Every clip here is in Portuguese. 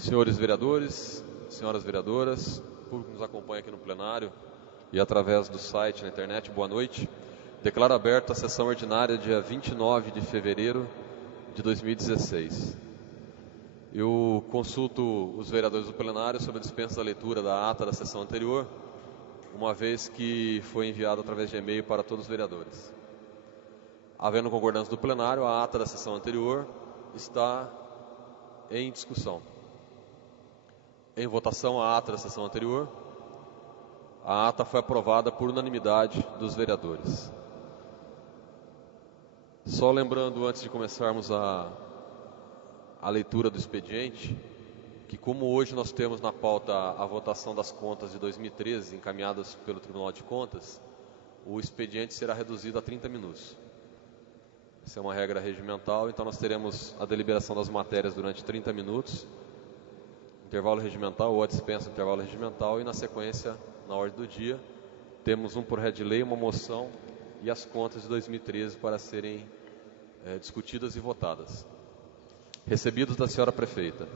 Senhores vereadores, senhoras vereadoras, público que nos acompanha aqui no plenário e através do site na internet, boa noite. Declaro aberta a sessão ordinária dia 29 de fevereiro de 2016. Eu consulto os vereadores do plenário sobre a dispensa da leitura da ata da sessão anterior, uma vez que foi enviado através de e-mail para todos os vereadores. Havendo concordância do plenário, a ata da sessão anterior está em discussão. Em votação, a ata da sessão anterior. A ata foi aprovada por unanimidade dos vereadores. Só lembrando, antes de começarmos a leitura do expediente, que como hoje nós temos na pauta a votação das contas de 2013 encaminhadas pelo Tribunal de Contas, o expediente será reduzido a 30 minutos. Essa é uma regra regimental, então nós teremos a deliberação das matérias durante 30 minutos, intervalo regimental ou a dispensa do intervalo regimental, e na sequência, na ordem do dia, temos um projeto de lei, uma moção e as contas de 2013 para serem discutidas e votadas. Recebidos da senhora prefeita.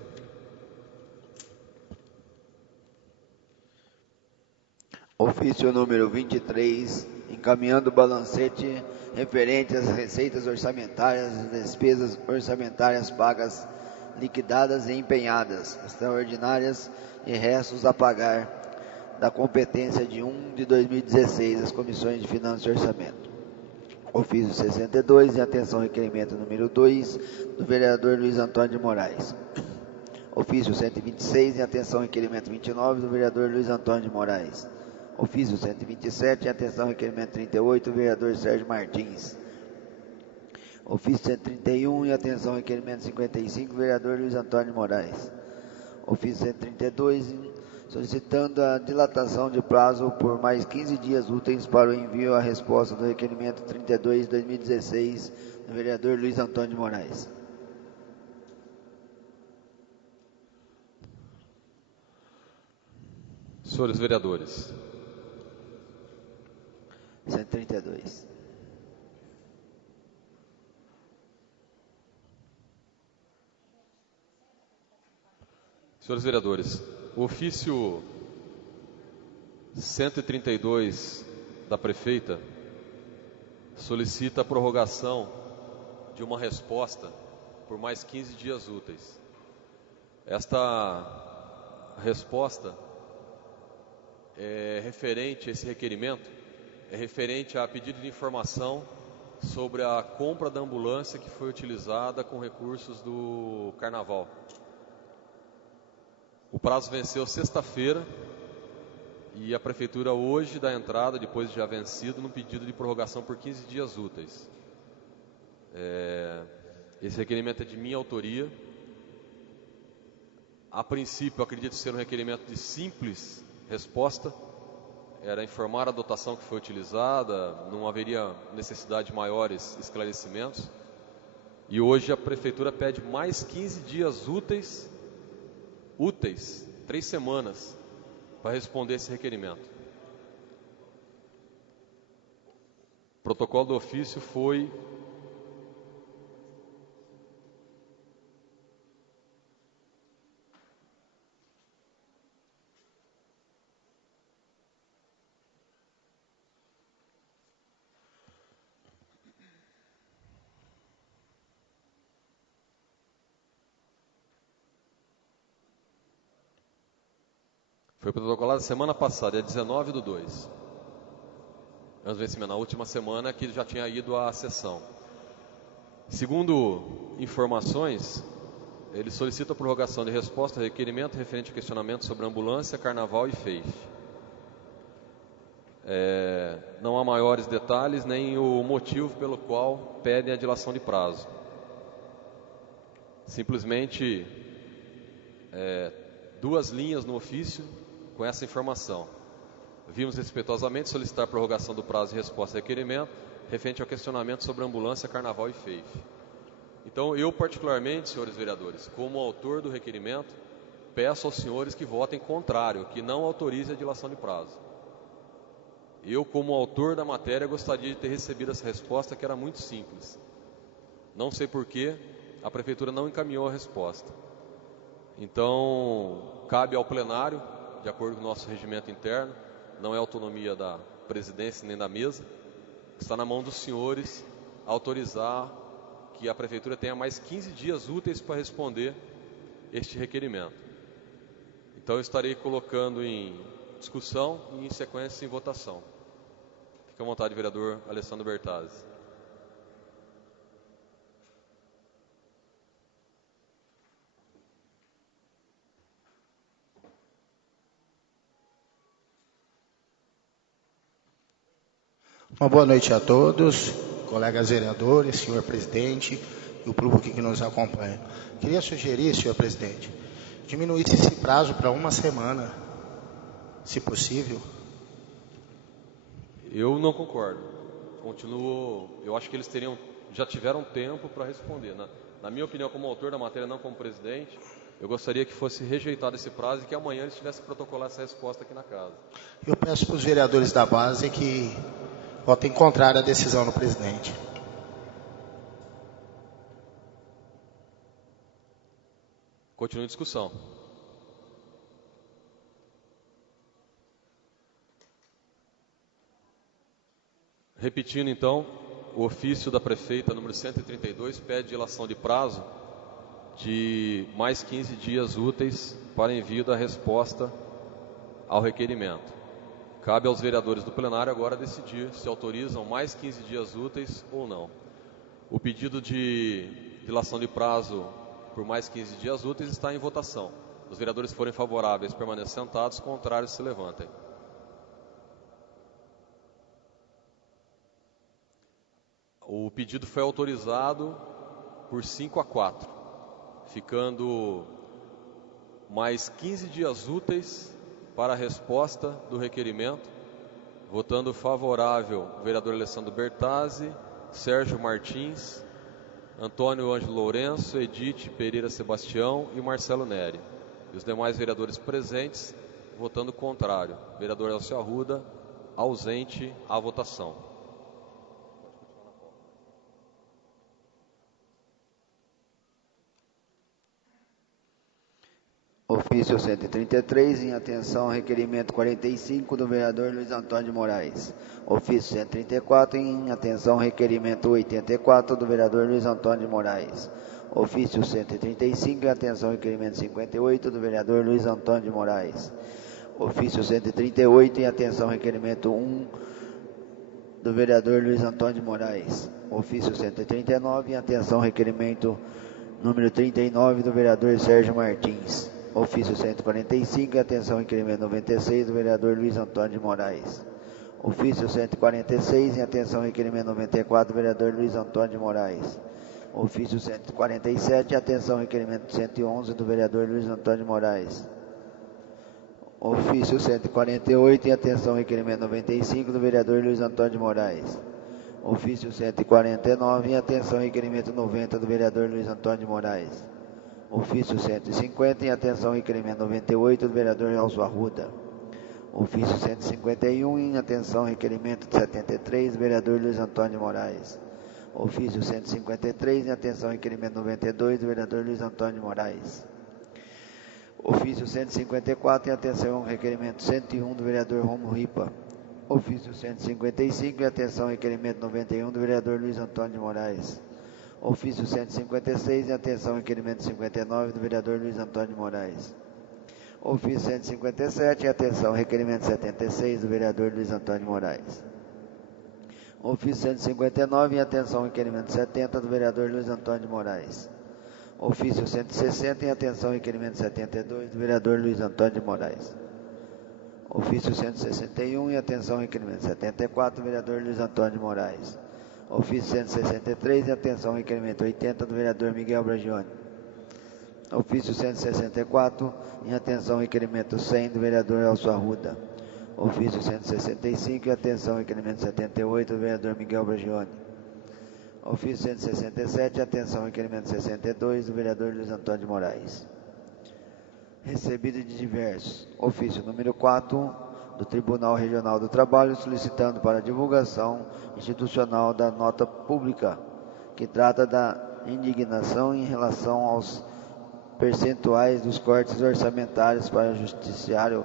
Ofício número 23, encaminhando o balancete referente às receitas orçamentárias e despesas orçamentárias pagas, liquidadas e empenhadas, extraordinárias e restos a pagar, da competência de 1 de 2016, as comissões de Finanças e Orçamento. Ofício 62, em atenção ao requerimento número 2, do vereador Luiz Antônio de Moraes. Ofício 126, em atenção ao requerimento 29, do vereador Luiz Antônio de Moraes. Ofício 127, em atenção ao requerimento 38, do vereador Sérgio Martins. Ofício 131, em atenção ao requerimento 55, do vereador Luiz Antônio de Moraes. Ofício 132, solicitando a dilatação de prazo por mais 15 dias úteis para o envio à resposta do requerimento 32 de 2016, do vereador Luiz Antônio de Moraes. Senhores vereadores. 132. Senhores vereadores, o ofício 132 da prefeita solicita a prorrogação de uma resposta por mais 15 dias úteis. Esta resposta é referente a esse requerimento, é referente a pedido de informação sobre a compra da ambulância que foi utilizada com recursos do Carnaval. O prazo venceu sexta-feira e a prefeitura hoje dá entrada, depois de já vencido, no pedido de prorrogação por 15 dias úteis. Esse requerimento é de minha autoria. A princípio, acredito ser um requerimento de simples resposta. Era informar a dotação que foi utilizada, não haveria necessidade de maiores esclarecimentos. E hoje a prefeitura pede mais 15 dias úteis, 3 semanas, para responder esse requerimento. O protocolo do ofício foi protocolado semana passada, dia 19/2. Antes do vencimento, na última semana que já tinha ido à sessão. Segundo informações, ele solicita a prorrogação de resposta ao requerimento referente a questionamento sobre ambulância, Carnaval e FEIF. Não há maiores detalhes, nem o motivo pelo qual pedem a dilação de prazo. Simplesmente 2 linhas no ofício com essa informação. Vimos respeitosamente solicitar a prorrogação do prazo de resposta ao requerimento referente ao questionamento sobre ambulância, Carnaval e FEIF. Então, eu particularmente, senhores vereadores, como autor do requerimento, peço aos senhores que votem contrário, que não autorize a dilação de prazo. Eu, como autor da matéria, gostaria de ter recebido essa resposta, que era muito simples. Não sei por que a prefeitura não encaminhou a resposta. Então, cabe ao plenário, de acordo com o nosso regimento interno, não é autonomia da presidência nem da mesa, está na mão dos senhores autorizar que a prefeitura tenha mais 15 dias úteis para responder este requerimento. Então, eu estarei colocando em discussão e, em sequência, em votação. Fique à vontade, vereador Alessandro Bertazzi. Uma boa noite a todos, colegas vereadores, senhor presidente e o público que nos acompanha. Queria sugerir, senhor presidente, diminuir esse prazo para uma semana, se possível. Eu não concordo. Continuo, eu acho que eles já tiveram tempo para responder. Na minha opinião, como autor da matéria, não como presidente, eu gostaria que fosse rejeitado esse prazo e que amanhã eles tivessem que protocolar essa resposta aqui na casa. Eu peço para os vereadores da base que votem contrário à decisão do presidente. Continue a discussão. Repetindo então, o ofício da prefeita número 132 pede dilação de prazo de mais 15 dias úteis para envio da resposta ao requerimento. Cabe aos vereadores do plenário agora decidir se autorizam mais 15 dias úteis ou não. O pedido de dilação de prazo por mais 15 dias úteis está em votação. Os vereadores que forem favoráveis permaneçam sentados, contrários se levantem. O pedido foi autorizado por 5-4, ficando mais 15 dias úteis para a resposta do requerimento. Votando favorável, o vereador Alessandro Bertazzi, Sérgio Martins, Antônio Ângelo Lourenço, Edith Pereira Sebastião e Marcelo Neri. E os demais vereadores presentes, votando contrário. Vereador Elcio Arruda, ausente à votação. Ofício 133, em atenção ao requerimento 45 do vereador Luiz Antônio de Moraes. Ofício 134, em atenção ao requerimento 84 do vereador Luiz Antônio de Moraes. Ofício 135, em atenção ao requerimento 58 do vereador Luiz Antônio de Moraes. Ofício 138, em atenção ao requerimento 1 do vereador Luiz Antônio de Moraes. Ofício 139, em atenção ao requerimento número 39 do vereador Sérgio Martins. Ofício 145, atenção ao requerimento 96 do vereador Luiz Antônio de Moraes. Ofício 146, em atenção ao requerimento 94 do vereador Luiz Antônio de Moraes. Ofício 147, em atenção ao requerimento 111 do vereador Luiz Antônio de Moraes. Ofício 148, em atenção ao requerimento 95 do vereador Luiz Antônio de Moraes. Ofício 149, em atenção ao requerimento 90 do vereador Luiz Antônio de Moraes. Ofício 150, em atenção ao requerimento 98 do vereador Elcio Arruda. Ofício 151, em atenção ao requerimento 73 do vereador Luiz Antônio de Moraes. Ofício 153, em atenção ao requerimento 92 do vereador Luiz Antônio de Moraes. Ofício 154, em atenção ao requerimento 101 do vereador Romulo Ripa. Ofício 155, em atenção ao requerimento 91 do vereador Luiz Antônio de Moraes. Ofício 156, em atenção ao requerimento 59 do vereador Luiz Antônio de Moraes. Ofício 157, em atenção ao requerimento 76 do vereador Luiz Antônio de Moraes. Ofício 159, em atenção ao requerimento 70 do vereador Luiz Antônio de Moraes. Ofício 160, em atenção ao requerimento 72 do vereador Luiz Antônio de Moraes. Ofício 161, em atenção ao requerimento 74 do vereador Luiz Antônio de Moraes. Ofício 163, em atenção ao requerimento 80 do vereador Miguel Bragioni. Ofício 164, em atenção ao requerimento 100 do vereador Elcio Arruda. Ofício 165, em atenção ao requerimento 78 do vereador Miguel Bragioni. Ofício 167, em atenção ao requerimento 62 do vereador Luiz Antônio de Moraes. Recebido de diversos. Ofício número 4 do Tribunal Regional do Trabalho, solicitando para divulgação institucional da nota pública, que trata da indignação em relação aos percentuais dos cortes orçamentários para o Judiciário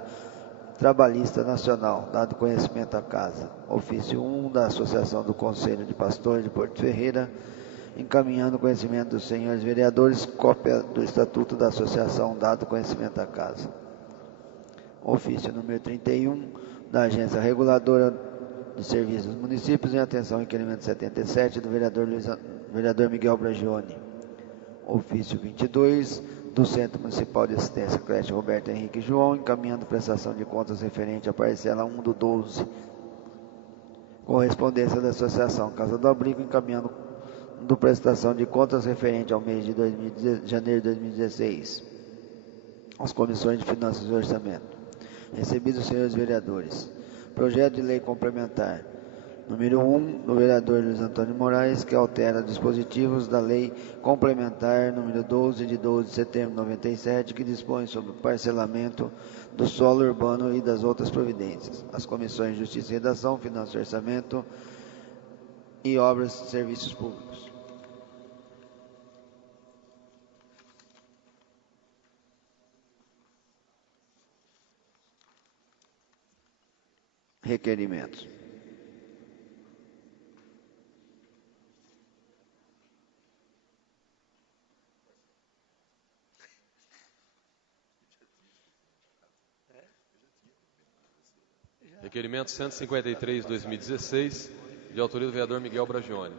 Trabalhista Nacional, dado conhecimento à Casa. Ofício 1 da Associação do Conselho de Pastores de Porto Ferreira, encaminhando conhecimento dos senhores vereadores, cópia do Estatuto da Associação, dado conhecimento à Casa. Ofício número 31 da Agência Reguladora de Serviços dos Municípios, em atenção ao requerimento 77 do vereador Miguel Bragione. Ofício 22 do Centro Municipal de Assistência Creche Roberto Henrique João, encaminhando prestação de contas referente à parcela 1 do 12. Correspondência da Associação Casa do Abrigo, encaminhando prestação de contas referente ao mês de janeiro de 2016. As comissões de Finanças e Orçamento. Recebidos, senhores vereadores. Projeto de lei complementar número 1 do vereador Luiz Antônio Moraes, que altera dispositivos da lei complementar número 12 de 12 de setembro de 97, que dispõe sobre o parcelamento do solo urbano e das outras providências. As comissões de Justiça e Redação, Finanças e Orçamento e Obras e Serviços Públicos. Requerimentos. Requerimento 153/2016, de autoria do vereador Miguel Bragione.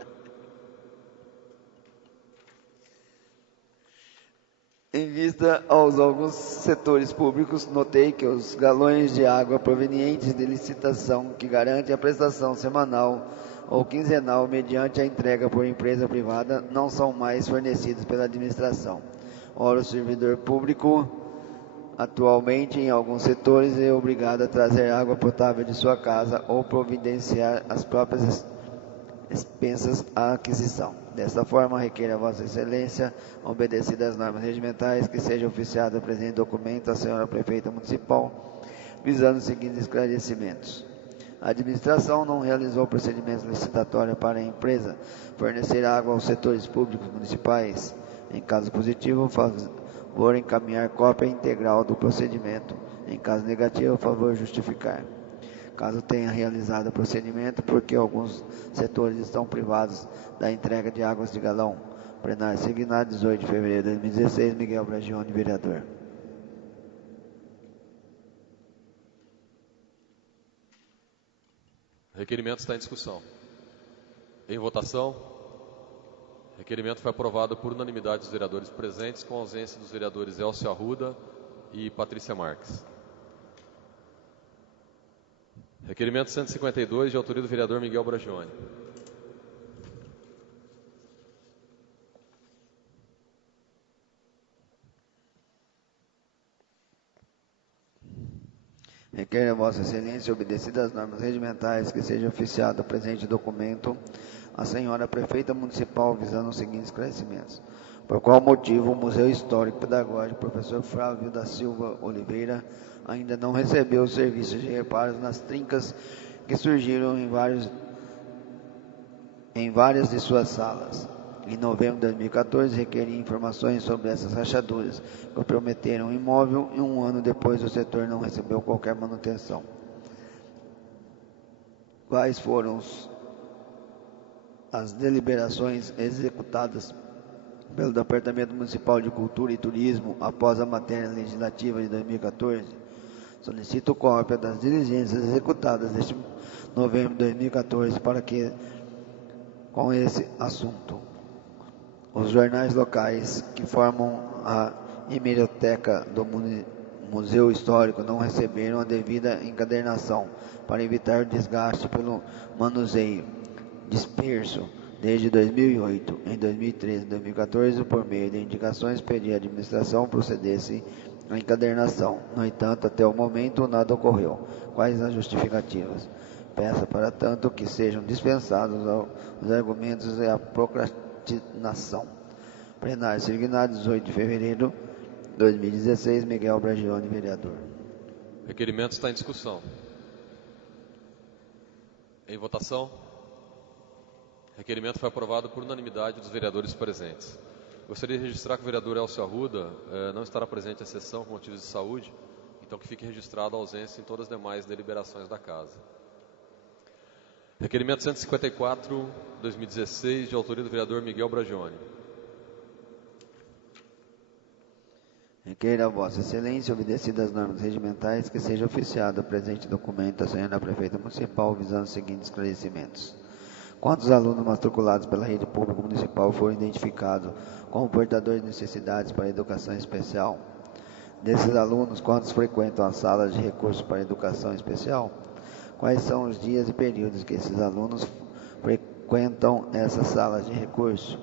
Em vista aos alguns setores públicos, notei que os galões de água provenientes de licitação que garante a prestação semanal ou quinzenal mediante a entrega por empresa privada não são mais fornecidos pela administração. Ora, o servidor público, atualmente, em alguns setores, é obrigado a trazer água potável de sua casa ou providenciar as próprias expensas à aquisição. Desta forma, requer a Vossa Excelência, obedecidas as normas regimentais, que seja oficiado o presente documento à senhora Prefeita Municipal, visando os seguintes esclarecimentos. A administração não realizou procedimento licitatório para a empresa fornecer água aos setores públicos municipais. Em caso positivo, favor encaminhar cópia integral do procedimento. Em caso negativo, favor justificar. Caso tenha realizado o procedimento, porque alguns setores estão privados da entrega de águas de galão. Plenário signado 18 de fevereiro de 2016, Miguel Bragione, vereador. Requerimento está em discussão. Em votação. Requerimento foi aprovado por unanimidade dos vereadores presentes, com ausência dos vereadores Elcio Arruda e Patrícia Marques. Requerimento 152, de autoria do vereador Miguel Bragione. Requer a Vossa Excelência, obedecidas as normas regimentais, que seja oficiado o presente documento à senhora Prefeita Municipal, visando os seguintes esclarecimentos. Por qual motivo o Museu Histórico Pedagógico Professor Flávio da Silva Oliveira ainda não recebeu os serviços de reparos nas trincas que surgiram em várias de suas salas. Em novembro de 2014, requeri informações sobre essas rachaduras, que comprometeram o imóvel, e um ano depois o setor não recebeu qualquer manutenção. Quais foram as deliberações executadas pelo Departamento Municipal de Cultura e Turismo após a matéria legislativa de 2014? Solicito cópia das diligências executadas neste novembro de 2014 para que, com esse assunto, os jornais locais que formam a hemeroteca do Museu Histórico não receberam a devida encadernação para evitar desgaste pelo manuseio disperso desde 2008. Em 2013 e 2014, por meio de indicações, pedi à administração procedesse a encadernação. No entanto, até o momento, nada ocorreu. Quais as justificativas? Peço, para tanto, que sejam dispensados os argumentos e a procrastinação. Plenário signado 18 de fevereiro de 2016, Miguel Bragione, vereador. Requerimento está em discussão. Em votação. Requerimento foi aprovado por unanimidade dos vereadores presentes. Gostaria de registrar que o vereador Elcio Arruda não estará presente à sessão por motivos de saúde, então que fique registrado a ausência em todas as demais deliberações da Casa. Requerimento 154/2016, de autoria do vereador Miguel Bragione. Requeira a Vossa Excelência, obedecidas as normas regimentais, que seja oficiado o presente documento à senhora prefeita municipal, visando os seguintes esclarecimentos. Quantos alunos matriculados pela rede pública municipal foram identificados como portadores de necessidades para a educação especial? Desses alunos, quantos frequentam as salas de recursos para a educação especial? Quais são os dias e períodos que esses alunos frequentam essas salas de recursos?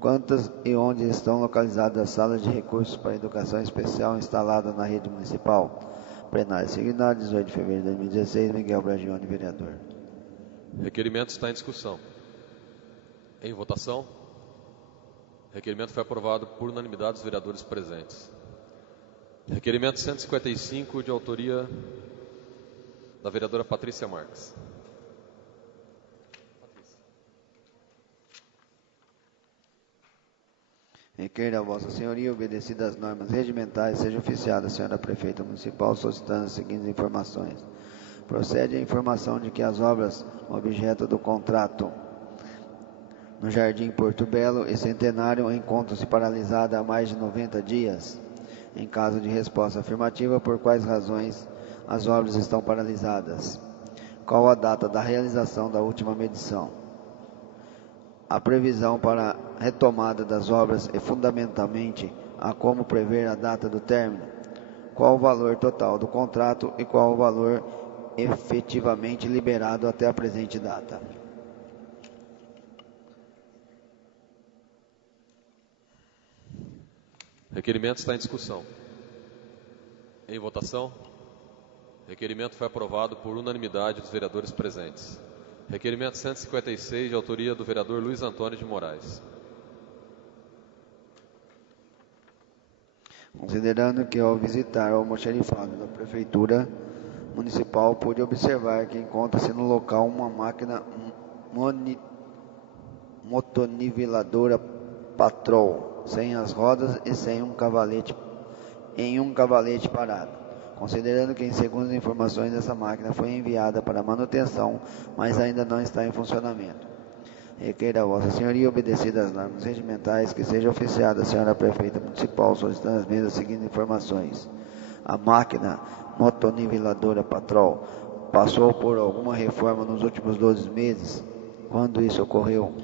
Quantas e onde estão localizadas as salas de recursos para a educação especial instaladas na rede municipal? Plenário Signário, 18 de fevereiro de 2016, Miguel Bragione, vereador. Requerimento está em discussão. Em votação. Requerimento foi aprovado por unanimidade dos vereadores presentes. Requerimento 155, de autoria da vereadora Patrícia Marques. Requeira a Vossa Senhoria, obedecidas as normas regimentais, seja oficiada a senhora prefeita municipal solicitando as seguintes informações. Procede a informação de que as obras objeto do contrato no Jardim Porto Belo e Centenário encontram-se paralisadas há mais de 90 dias. Em caso de resposta afirmativa, por quais razões as obras estão paralisadas? Qual a data da realização da última medição? A previsão para a retomada das obras é fundamentalmente a como prever a data do término? Qual o valor total do contrato e qual o valor efetivamente liberado até a presente data? Requerimento está em discussão. Em votação. Requerimento foi aprovado por unanimidade dos vereadores presentes. Requerimento 156, de autoria do vereador Luiz Antônio de Moraes. Considerando que ao visitar o almoxarifado da Prefeitura Municipal, pude observar que encontra-se no local uma máquina motoniveladora Patrol, sem as rodas e sem um cavalete parado. Considerando que, segundo as informações, essa máquina foi enviada para manutenção, mas ainda não está em funcionamento. Requeira a Vossa Senhoria, obedecidas as normas regimentais, que seja oficiada a senhora prefeita municipal solicitando as mesmas seguintes informações. A máquina motoniveladora Patrol passou por alguma reforma nos últimos 12 meses? Quando isso ocorreu?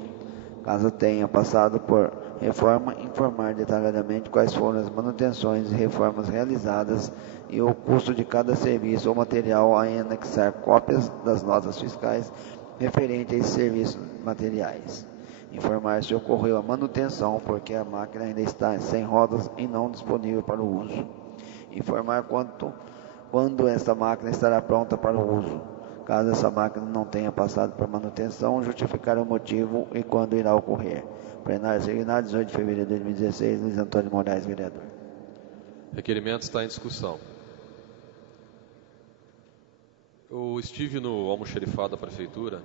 Caso tenha passado por reforma, informar detalhadamente quais foram as manutenções e reformas realizadas e o custo de cada serviço ou material, a anexar cópias das notas fiscais referente a esses serviços materiais. Informar se ocorreu a manutenção, porque a máquina ainda está sem rodas e não disponível para o uso. Informar quando esta máquina estará pronta para o uso. Caso essa máquina não tenha passado por manutenção, justificar o motivo e quando irá ocorrer. Plenário Signário, 18 de fevereiro de 2016, Luiz Antônio Moraes, vereador. Requerimento está em discussão. Eu estive no almoxarifado da Prefeitura,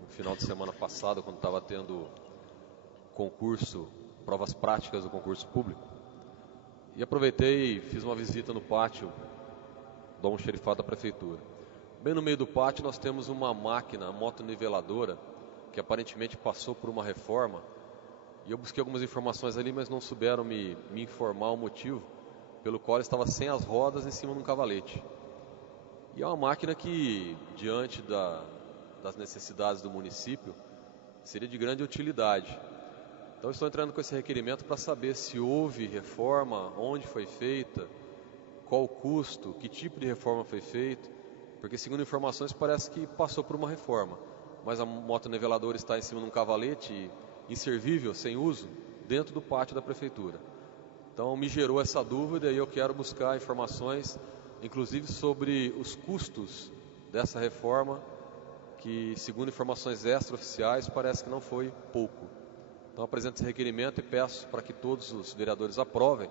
no final de semana passado, quando estava tendo concurso, provas práticas do concurso público, e aproveitei e fiz uma visita no pátio do almoxarifado da Prefeitura. Bem no meio do pátio nós temos uma máquina motoniveladora que aparentemente passou por uma reforma, e eu busquei algumas informações ali, mas não souberam me informar o motivo pelo qual ela estava sem as rodas em cima de um cavalete. E é uma máquina que, diante das necessidades do município, seria de grande utilidade. Então estou entrando com esse requerimento para saber se houve reforma, onde foi feita, qual o custo, que tipo de reforma foi feita, porque segundo informações parece que passou por uma reforma, mas a motoniveladora está em cima de um cavalete inservível, sem uso, dentro do pátio da Prefeitura. Então me gerou essa dúvida e eu quero buscar informações, inclusive sobre os custos dessa reforma, que segundo informações extraoficiais parece que não foi pouco. Então apresento esse requerimento e peço para que todos os vereadores aprovem,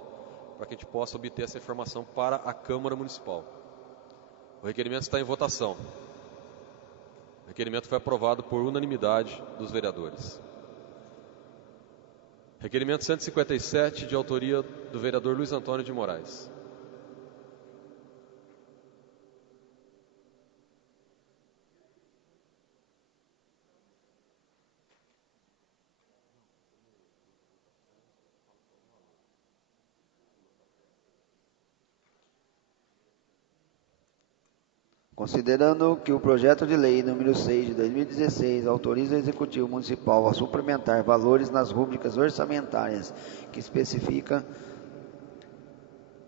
para que a gente possa obter essa informação para a Câmara Municipal. O requerimento está em votação. O requerimento foi aprovado por unanimidade dos vereadores. Requerimento 157, de autoria do vereador Luiz Antônio de Moraes. Considerando que o projeto de lei número 6 de 2016 autoriza o Executivo Municipal a suplementar valores nas rúbricas orçamentárias que especifica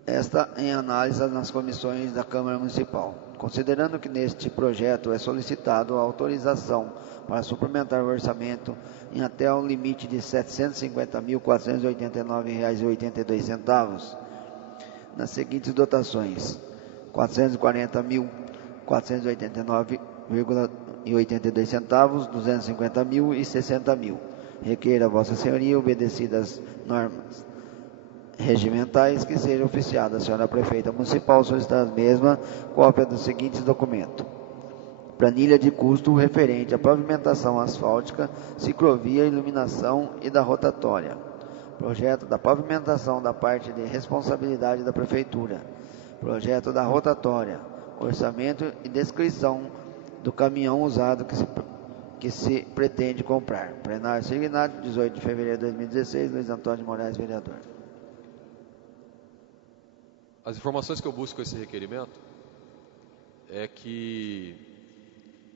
esta em análise nas comissões da Câmara Municipal. Considerando que neste projeto é solicitado a autorização para suplementar o orçamento em até um limite de R$ 750.489,82 nas seguintes dotações: R$ 440.489,82, 250 mil e 60 mil. Requeira a Vossa Senhoria, obedecidas normas regimentais, que seja oficiada a Senhora Prefeita Municipal solicitar a mesma cópia dos seguintes documentos: planilha de custo referente à pavimentação asfáltica, ciclovia, iluminação e da rotatória, projeto da pavimentação da parte de responsabilidade da Prefeitura, projeto da rotatória, orçamento e descrição do caminhão usado que se pretende comprar. Plenário signado, 18 de fevereiro de 2016, Luiz Antônio de Moraes, vereador. As informações que eu busco com esse requerimento é que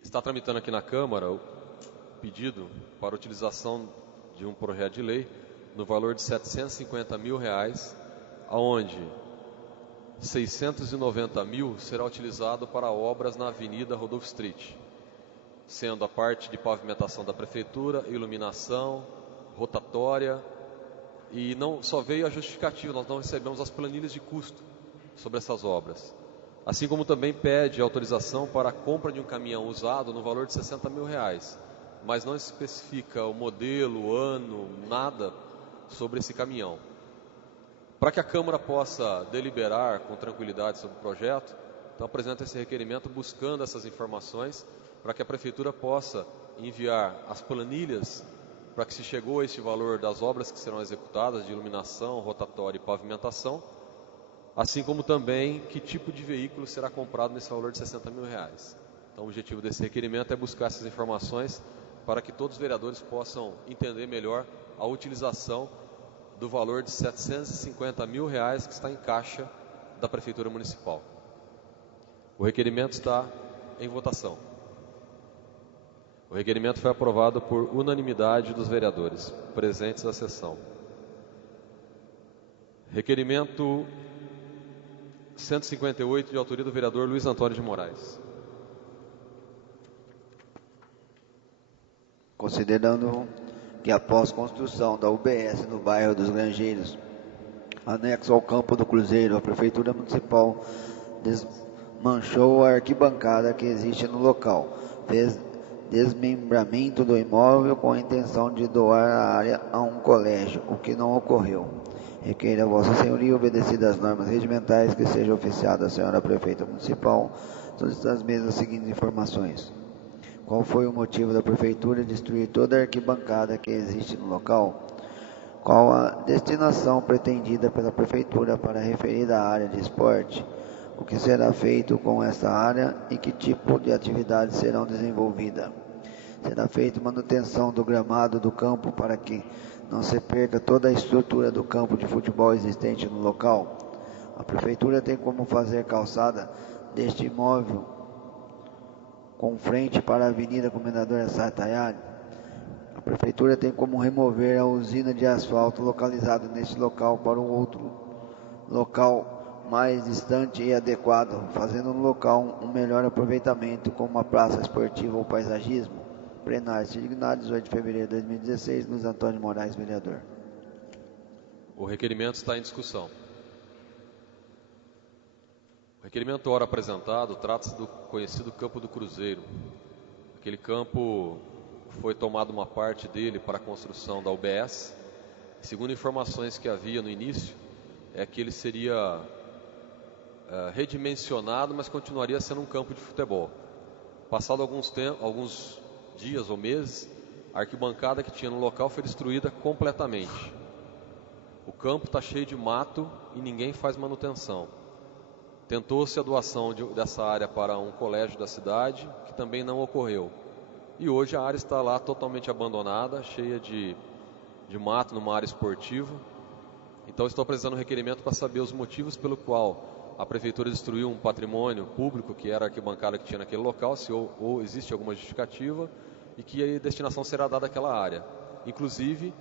está tramitando aqui na Câmara o pedido para utilização de um projeto de lei no valor de R$ 750 mil, aonde 690 mil será utilizado para obras na Avenida Rodolfo Street, sendo a parte de pavimentação da Prefeitura, iluminação, rotatória, e não só veio a justificativa, nós não recebemos as planilhas de custo sobre essas obras. Assim como também pede autorização para a compra de um caminhão usado no valor de R$ 60 mil, mas não especifica o modelo, o ano, nada sobre esse caminhão. Para que a Câmara possa deliberar com tranquilidade sobre o projeto, então apresenta esse requerimento buscando essas informações para que a Prefeitura possa enviar as planilhas para que se chegou a este valor das obras que serão executadas de iluminação, rotatória e pavimentação, assim como também que tipo de veículo será comprado nesse valor de R$ 60 mil. Então o objetivo desse requerimento é buscar essas informações para que todos os vereadores possam entender melhor a utilização do valor de R$ 750 mil que está em caixa da Prefeitura Municipal. O requerimento está em votação. O requerimento foi aprovado por unanimidade dos vereadores presentes na sessão. Requerimento 158, de autoria do vereador Luiz Antônio de Moraes. Considerando que após construção da UBS no bairro dos Granjeiros, anexo ao campo do Cruzeiro, a Prefeitura Municipal desmanchou a arquibancada que existe no local, fez desmembramento do imóvel com a intenção de doar a área a um colégio, o que não ocorreu. Requeira a Vossa Senhoria, obedecidas as normas regimentais, que seja oficiada a Senhora Prefeita Municipal solicitar as mesmas seguintes informações: qual foi o motivo da Prefeitura destruir toda a arquibancada que existe no local? Qual a destinação pretendida pela Prefeitura para a referida área de esporte? O que será feito com essa área e que tipo de atividades serão desenvolvidas? Será feita manutenção do gramado do campo para que não se perca toda a estrutura do campo de futebol existente no local? A Prefeitura tem como fazer calçada deste imóvel com frente para a Avenida Comendador Sartaiani? A Prefeitura tem como remover a usina de asfalto localizada neste local para um outro local mais distante e adequado, fazendo no local um melhor aproveitamento como uma praça esportiva ou paisagismo? Plenário signado, 18 de fevereiro de 2016, Luiz Antônio de Moraes, vereador. O requerimento está em discussão. O requerimento ora apresentado trata-se do conhecido Campo do Cruzeiro. Aquele campo foi tomada uma parte dele para a construção da UBS. Segundo informações que havia no início, é que ele seria redimensionado, mas continuaria sendo um campo de futebol. Passado alguns dias ou meses, a arquibancada que tinha no local foi destruída completamente. O campo está cheio de mato e ninguém faz manutenção. Tentou-se a doação dessa área para um colégio da cidade, que também não ocorreu. E hoje a área está lá totalmente abandonada, cheia de mato numa área esportiva. Então estou apresentando um requerimento para saber os motivos pelo qual a prefeitura destruiu um patrimônio público, que era a arquibancada que tinha naquele local, se ou existe alguma justificativa, e que a destinação será dada àquela área. Inclusive,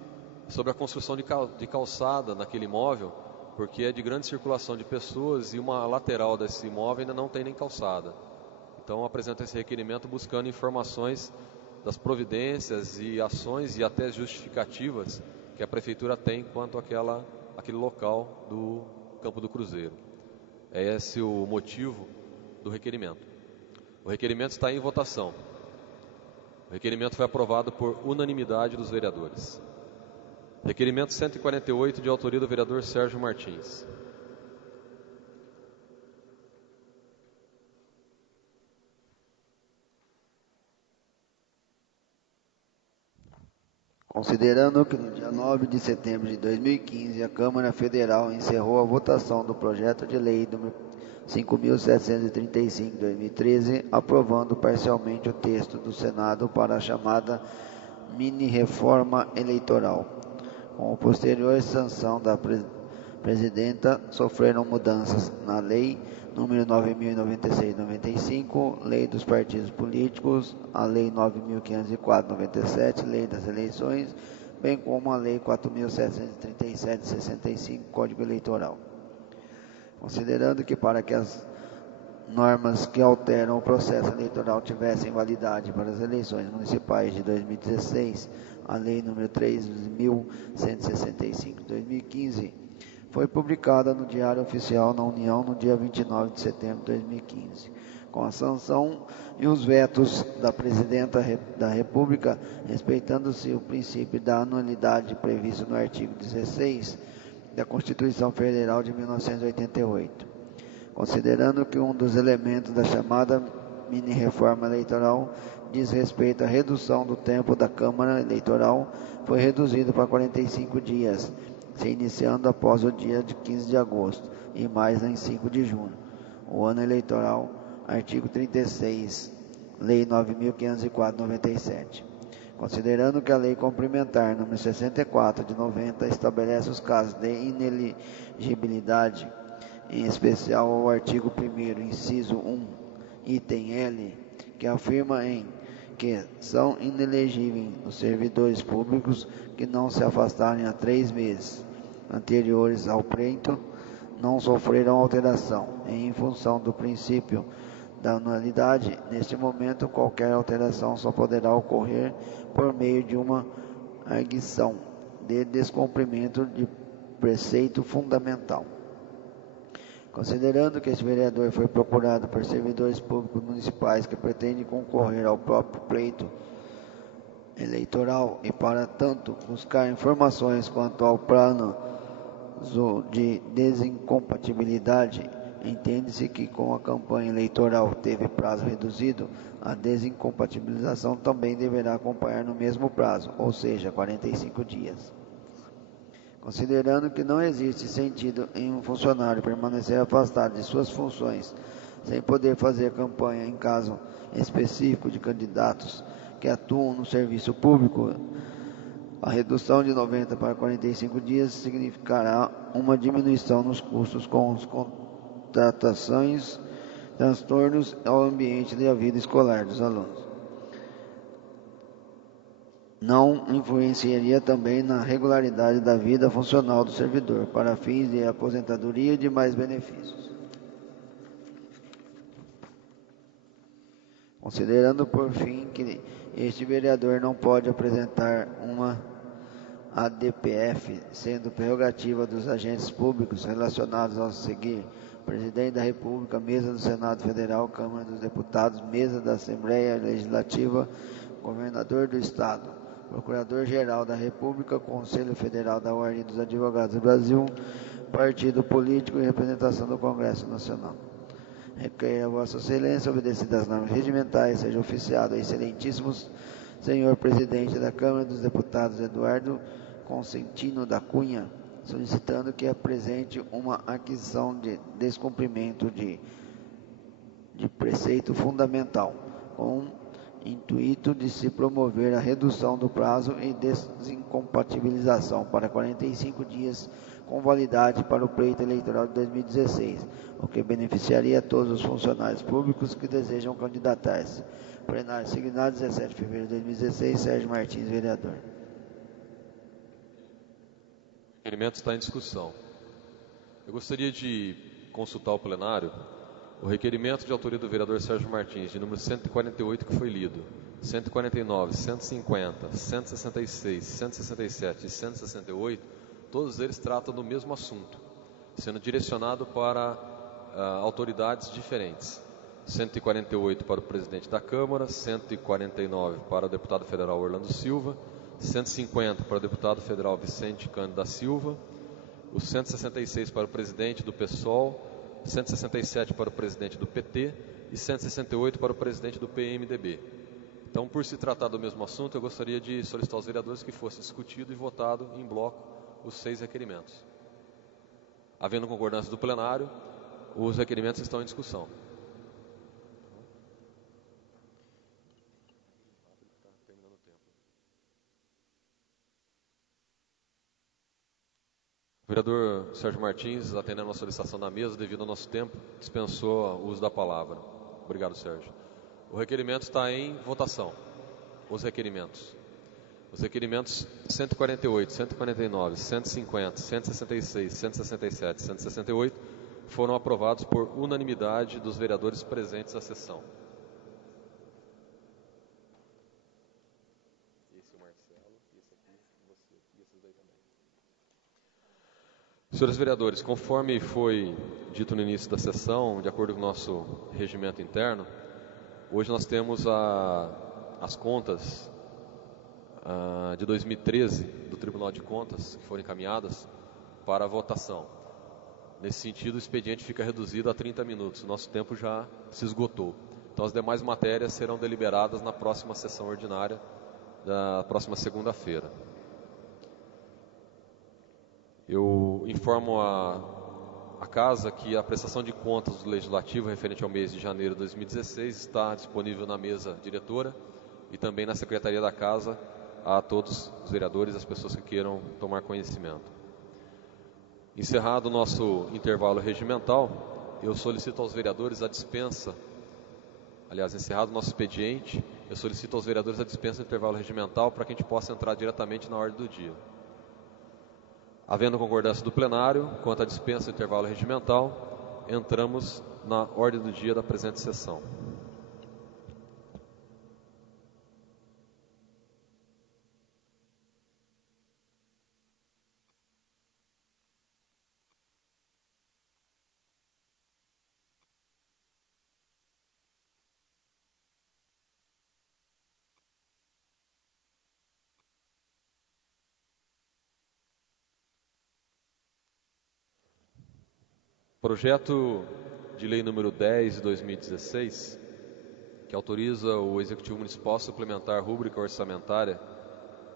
sobre a construção de calçada naquele imóvel, porque é de grande circulação de pessoas e uma lateral desse imóvel ainda não tem nem calçada. Então apresento esse requerimento buscando informações das providências e ações e até justificativas que a prefeitura tem quanto àquele local do Campo do Cruzeiro. É esse o motivo do requerimento. O requerimento está em votação. O requerimento foi aprovado por unanimidade dos vereadores. Requerimento 148, de autoria do vereador Sérgio Martins. Considerando que no dia 9 de setembro de 2015 a Câmara Federal encerrou a votação do projeto de lei número 5.735/2013, aprovando parcialmente o texto do Senado para a chamada mini-reforma eleitoral. Com a posterior sanção da presidenta, sofreram mudanças na Lei número 9.096/95, Lei dos Partidos Políticos, a Lei 9.504/97, Lei das Eleições, bem como a Lei 4.737/65, Código Eleitoral. Considerando que para que as normas que alteram o processo eleitoral tivessem validade para as eleições municipais de 2016, a Lei nº 3.165/2015 foi publicada no Diário Oficial da União no dia 29 de setembro de 2015. Com a sanção e os vetos da Presidenta da República, respeitando-se o princípio da anualidade previsto no artigo 16 da Constituição Federal de 1988. Considerando que um dos elementos da chamada mini-reforma eleitoral diz respeito à redução do tempo da Câmara Eleitoral, foi reduzido para 45 dias, se iniciando após o dia de 15 de agosto e mais em 5 de junho. O ano eleitoral, artigo 36, Lei 9.504/97. Considerando que a Lei Complementar número 64 de 90 estabelece os casos de inelegibilidade, em especial o artigo 1º, inciso 1, item L, que afirma em que são inelegíveis os servidores públicos que não se afastarem há 3 meses anteriores ao pleito, não sofrerão alteração. Em função do princípio da anualidade, neste momento, qualquer alteração só poderá ocorrer por meio de uma arguição de descumprimento de preceito fundamental. Considerando que este vereador foi procurado por servidores públicos municipais que pretendem concorrer ao próprio pleito eleitoral e, para tanto, buscar informações quanto ao plano de desincompatibilidade, entende-se que com a campanha eleitoral teve prazo reduzido, a desincompatibilização também deverá acompanhar no mesmo prazo, ou seja, 45 dias. Considerando que não existe sentido em um funcionário permanecer afastado de suas funções sem poder fazer campanha em caso específico de candidatos que atuam no serviço público, a redução de 90 para 45 dias significará uma diminuição nos custos com as contratações, transtornos ao ambiente e à vida escolar dos alunos. Não influenciaria também na regularidade da vida funcional do servidor, para fins de aposentadoria e demais benefícios. Considerando, por fim, que este vereador não pode apresentar uma ADPF, sendo prerrogativa dos agentes públicos relacionados ao seguir: Presidente da República, Mesa do Senado Federal, Câmara dos Deputados, Mesa da Assembleia Legislativa, Governador do Estado, Procurador-Geral da República, Conselho Federal da Ordem dos Advogados do Brasil, Partido Político e representação do Congresso Nacional. Requer a Vossa Excelência, obedecidas as normas regimentais, seja oficiado ao excelentíssimo senhor Presidente da Câmara dos Deputados, Eduardo Consentino da Cunha, solicitando que apresente uma aquisição de descumprimento de preceito fundamental, com intuito de se promover a redução do prazo e desincompatibilização para 45 dias com validade para o pleito eleitoral de 2016, o que beneficiaria todos os funcionários públicos que desejam candidatar-se. Plenário signado 17 de fevereiro de 2016, Sérgio Martins, vereador. O requerimento está em discussão. Eu gostaria de consultar o plenário o requerimento de autoria do vereador Sérgio Martins, de número 148, que foi lido, 149, 150, 166, 167 e 168, todos eles tratam do mesmo assunto, sendo direcionado para autoridades diferentes. 148 para o presidente da Câmara, 149 para o deputado federal Orlando Silva, 150 para o deputado federal Vicente Cândido da Silva, o 166 para o presidente do PSOL, 167 para o presidente do PT e 168 para o presidente do PMDB. Então, por se tratar do mesmo assunto, eu gostaria de solicitar aos vereadores que fosse discutido e votado em bloco os 6 requerimentos. Havendo concordância do plenário, os requerimentos estão em discussão. O vereador Sérgio Martins, atendendo a solicitação da mesa, devido ao nosso tempo, dispensou o uso da palavra. Obrigado, Sérgio. O requerimento está em votação. Os requerimentos. Os requerimentos 148, 149, 150, 166, 167 e 168 foram aprovados por unanimidade dos vereadores presentes à sessão. Senhores vereadores, conforme foi dito no início da sessão, de acordo com o nosso regimento interno, hoje nós temos as contas de 2013 do Tribunal de Contas, que foram encaminhadas para a votação. Nesse sentido, o expediente fica reduzido a 30 minutos. O nosso tempo já se esgotou. Então, as demais matérias serão deliberadas na próxima sessão ordinária, da próxima segunda-feira. Eu informo a Casa que a prestação de contas do Legislativo referente ao mês de janeiro de 2016 está disponível na mesa diretora e também na Secretaria da Casa a todos os vereadores e as pessoas que queiram tomar conhecimento. Encerrado o nosso intervalo regimental, eu solicito aos vereadores a dispensa, encerrado o nosso expediente, eu solicito aos vereadores a dispensa do intervalo regimental para que a gente possa entrar diretamente na ordem do dia. Havendo concordância do plenário, quanto à dispensa do intervalo regimental, entramos na ordem do dia da presente sessão. Projeto de lei número 10 de 2016, que autoriza o Executivo Municipal a suplementar a rúbrica orçamentária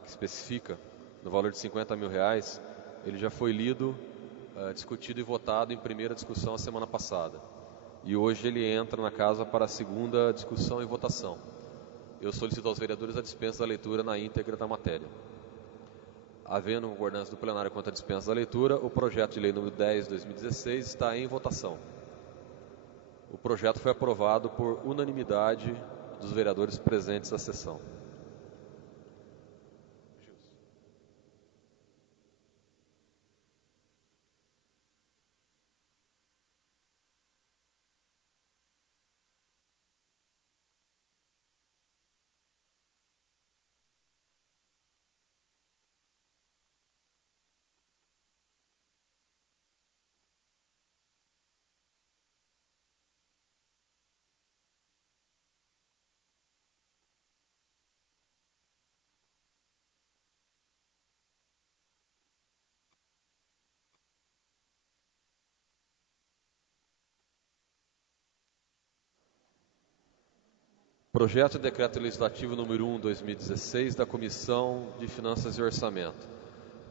que especifica no valor de R$50 mil, ele já foi lido, discutido e votado em primeira discussão a semana passada. E hoje ele entra na Casa para a segunda discussão e votação. Eu solicito aos vereadores a dispensa da leitura na íntegra da matéria. Havendo concordância do plenário quanto à dispensa da leitura, o projeto de lei número 10 de 2016 está em votação. O projeto foi aprovado por unanimidade dos vereadores presentes à sessão. Projeto de Decreto Legislativo número 1/2016 da Comissão de Finanças e Orçamento.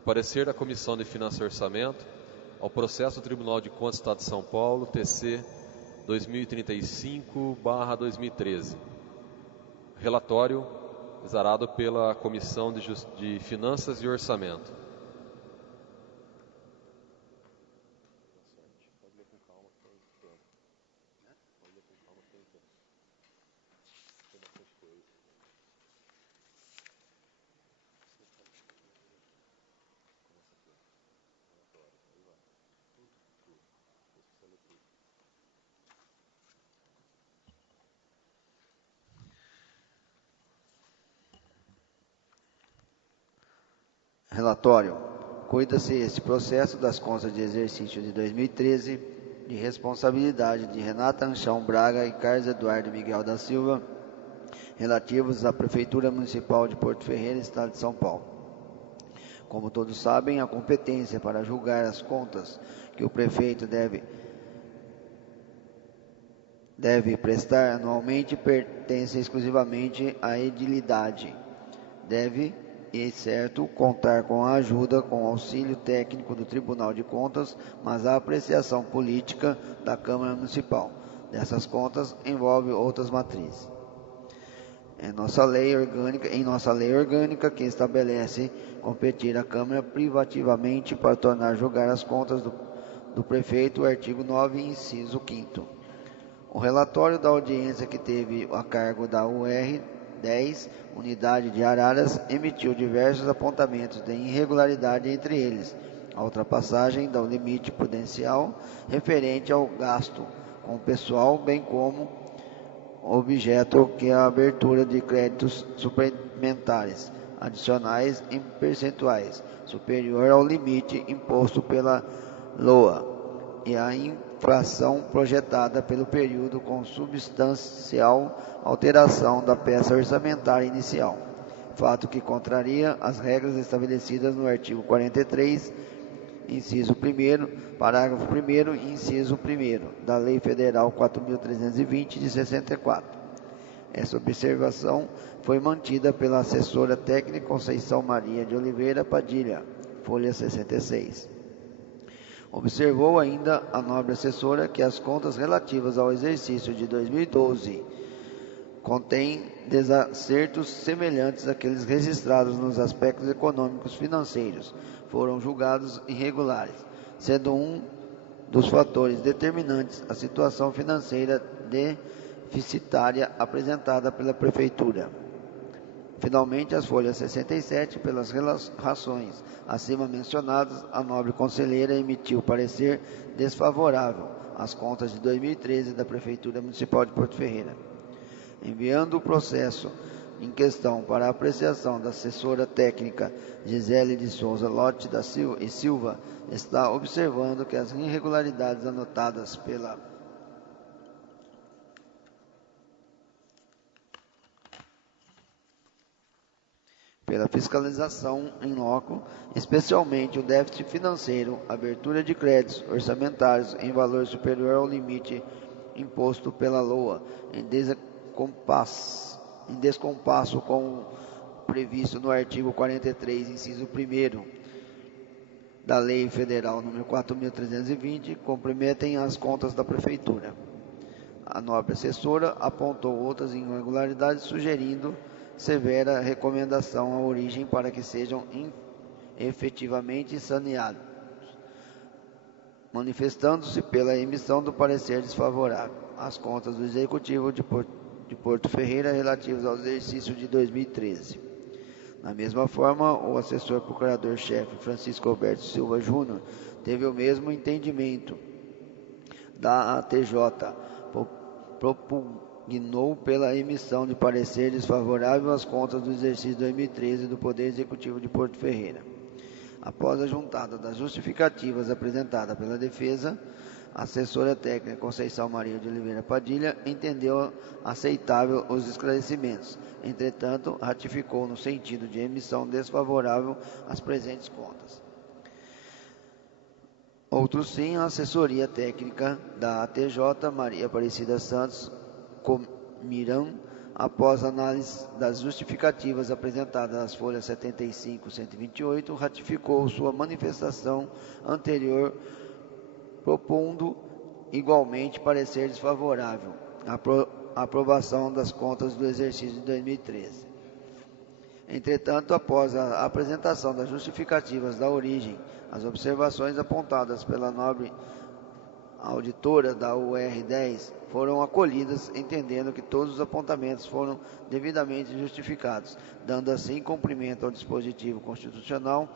parecer da Comissão de Finanças e Orçamento ao processo do Tribunal de Contas do Estado de São Paulo, TC 2035/2013. Relatório exarado pela Comissão de Finanças e Orçamento. Relatório. Cuida-se este processo das contas de exercício de 2013 de responsabilidade de Renata Anchão Braga e Carlos Eduardo Miguel da Silva, relativos à Prefeitura Municipal de Porto Ferreira, Estado de São Paulo. Como todos sabem, a competência para julgar as contas que o prefeito deve prestar anualmente pertence exclusivamente à edilidade. Deve, e certo, contar com a ajuda, com auxílio técnico do Tribunal de Contas, mas a apreciação política da Câmara Municipal dessas contas envolve outras matrizes. Em nossa lei orgânica que estabelece competir a Câmara privativamente para tornar julgar as contas do prefeito, o artigo 9, inciso 5º. O relatório da audiência que teve a cargo da UR 10, Unidade de Araras, emitiu diversos apontamentos de irregularidade, entre eles a ultrapassagem do limite prudencial referente ao gasto com o pessoal, bem como objeto que é a abertura de créditos suplementares adicionais em percentuais superior ao limite imposto pela LOA e a infração projetada pelo período com substancial alteração da peça orçamentária inicial, fato que contraria as regras estabelecidas no artigo 43, inciso 1º, parágrafo 1º e inciso 1º da Lei Federal 4.320 de 64. Essa observação foi mantida pela assessora técnica Conceição Maria de Oliveira Padilha, folha 66. Observou ainda a nobre assessora que as contas relativas ao exercício de 2012 contêm desacertos semelhantes àqueles registrados nos aspectos econômicos financeiros, foram julgados irregulares, sendo um dos fatores determinantes a situação financeira deficitária apresentada pela Prefeitura. Finalmente, as folhas 67, pelas razões acima mencionadas, a nobre conselheira emitiu parecer desfavorável às contas de 2013 da Prefeitura Municipal de Porto Ferreira. Enviando o processo em questão para a apreciação da assessora técnica Gisele de Souza Lotte da Silva, está observando que as irregularidades anotadas pela fiscalização em loco, especialmente o déficit financeiro, abertura de créditos orçamentários em valor superior ao limite imposto pela LOA, em descompasso com o previsto no artigo 43, inciso 1º da Lei Federal nº 4.320, comprometem as contas da Prefeitura. A nobre assessora apontou outras irregularidades, sugerindo severa recomendação à origem para que sejam efetivamente saneados, manifestando-se pela emissão do parecer desfavorável às contas do Executivo de Porto Ferreira relativas ao exercício de 2013. Da mesma forma, o assessor procurador-chefe Francisco Alberto Silva Júnior teve o mesmo entendimento da ATJ, propugnou pela emissão de parecer desfavorável às contas do exercício 2013 do Poder Executivo de Porto Ferreira. Após a juntada das justificativas apresentadas pela defesa, a assessora técnica Conceição Maria de Oliveira Padilha entendeu aceitável os esclarecimentos. Entretanto, ratificou no sentido de emissão desfavorável às presentes contas. Outro sim, a assessoria técnica da ATJ, Maria Aparecida Santos Comirão, após análise das justificativas apresentadas nas folhas 75 e 128, ratificou sua manifestação anterior, propondo igualmente parecer desfavorável à aprovação das contas do exercício de 2013. Entretanto, após a apresentação das justificativas da origem, as observações apontadas pela nobre auditora da UR10 foram acolhidas, entendendo que todos os apontamentos foram devidamente justificados, dando assim cumprimento ao dispositivo constitucional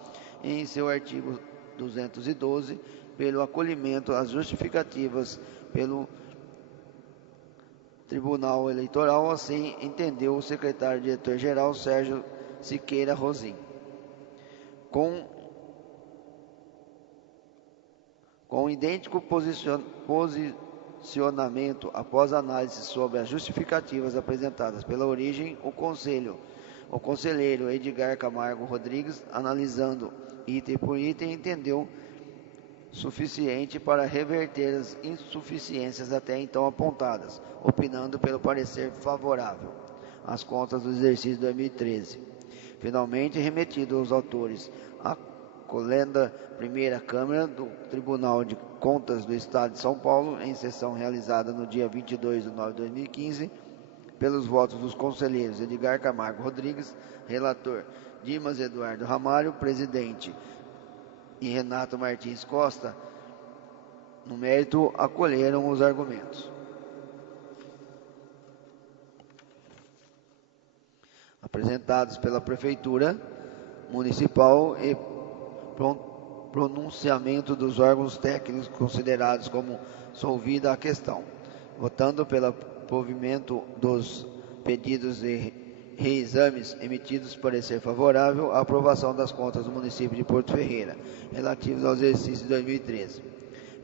em seu artigo 212, pelo acolhimento às justificativas pelo Tribunal Eleitoral, assim entendeu o secretário-diretor-geral Sérgio Siqueira Rosim. Com idêntico posicionamento, após análise sobre as justificativas apresentadas pela origem, o conselheiro Edgar Camargo Rodrigues, analisando item por item, entendeu suficiente para reverter as insuficiências até então apontadas, opinando pelo parecer favorável às contas do exercício 2013. Finalmente, remetido aos autores a colenda Primeira Câmara do Tribunal de Contas do Estado de São Paulo, em sessão realizada no dia 22 de nove de 2015, pelos votos dos conselheiros Edgar Camargo Rodrigues, relator Dimas Eduardo Ramalho, presidente, e Renato Martins Costa, no mérito, acolheram os argumentos apresentados pela Prefeitura Municipal e pronunciamento dos órgãos técnicos considerados como solvida a questão, votando pelo provimento dos pedidos de reexames emitidos parecer favorável à aprovação das contas do município de Porto Ferreira, relativos ao exercício de 2013,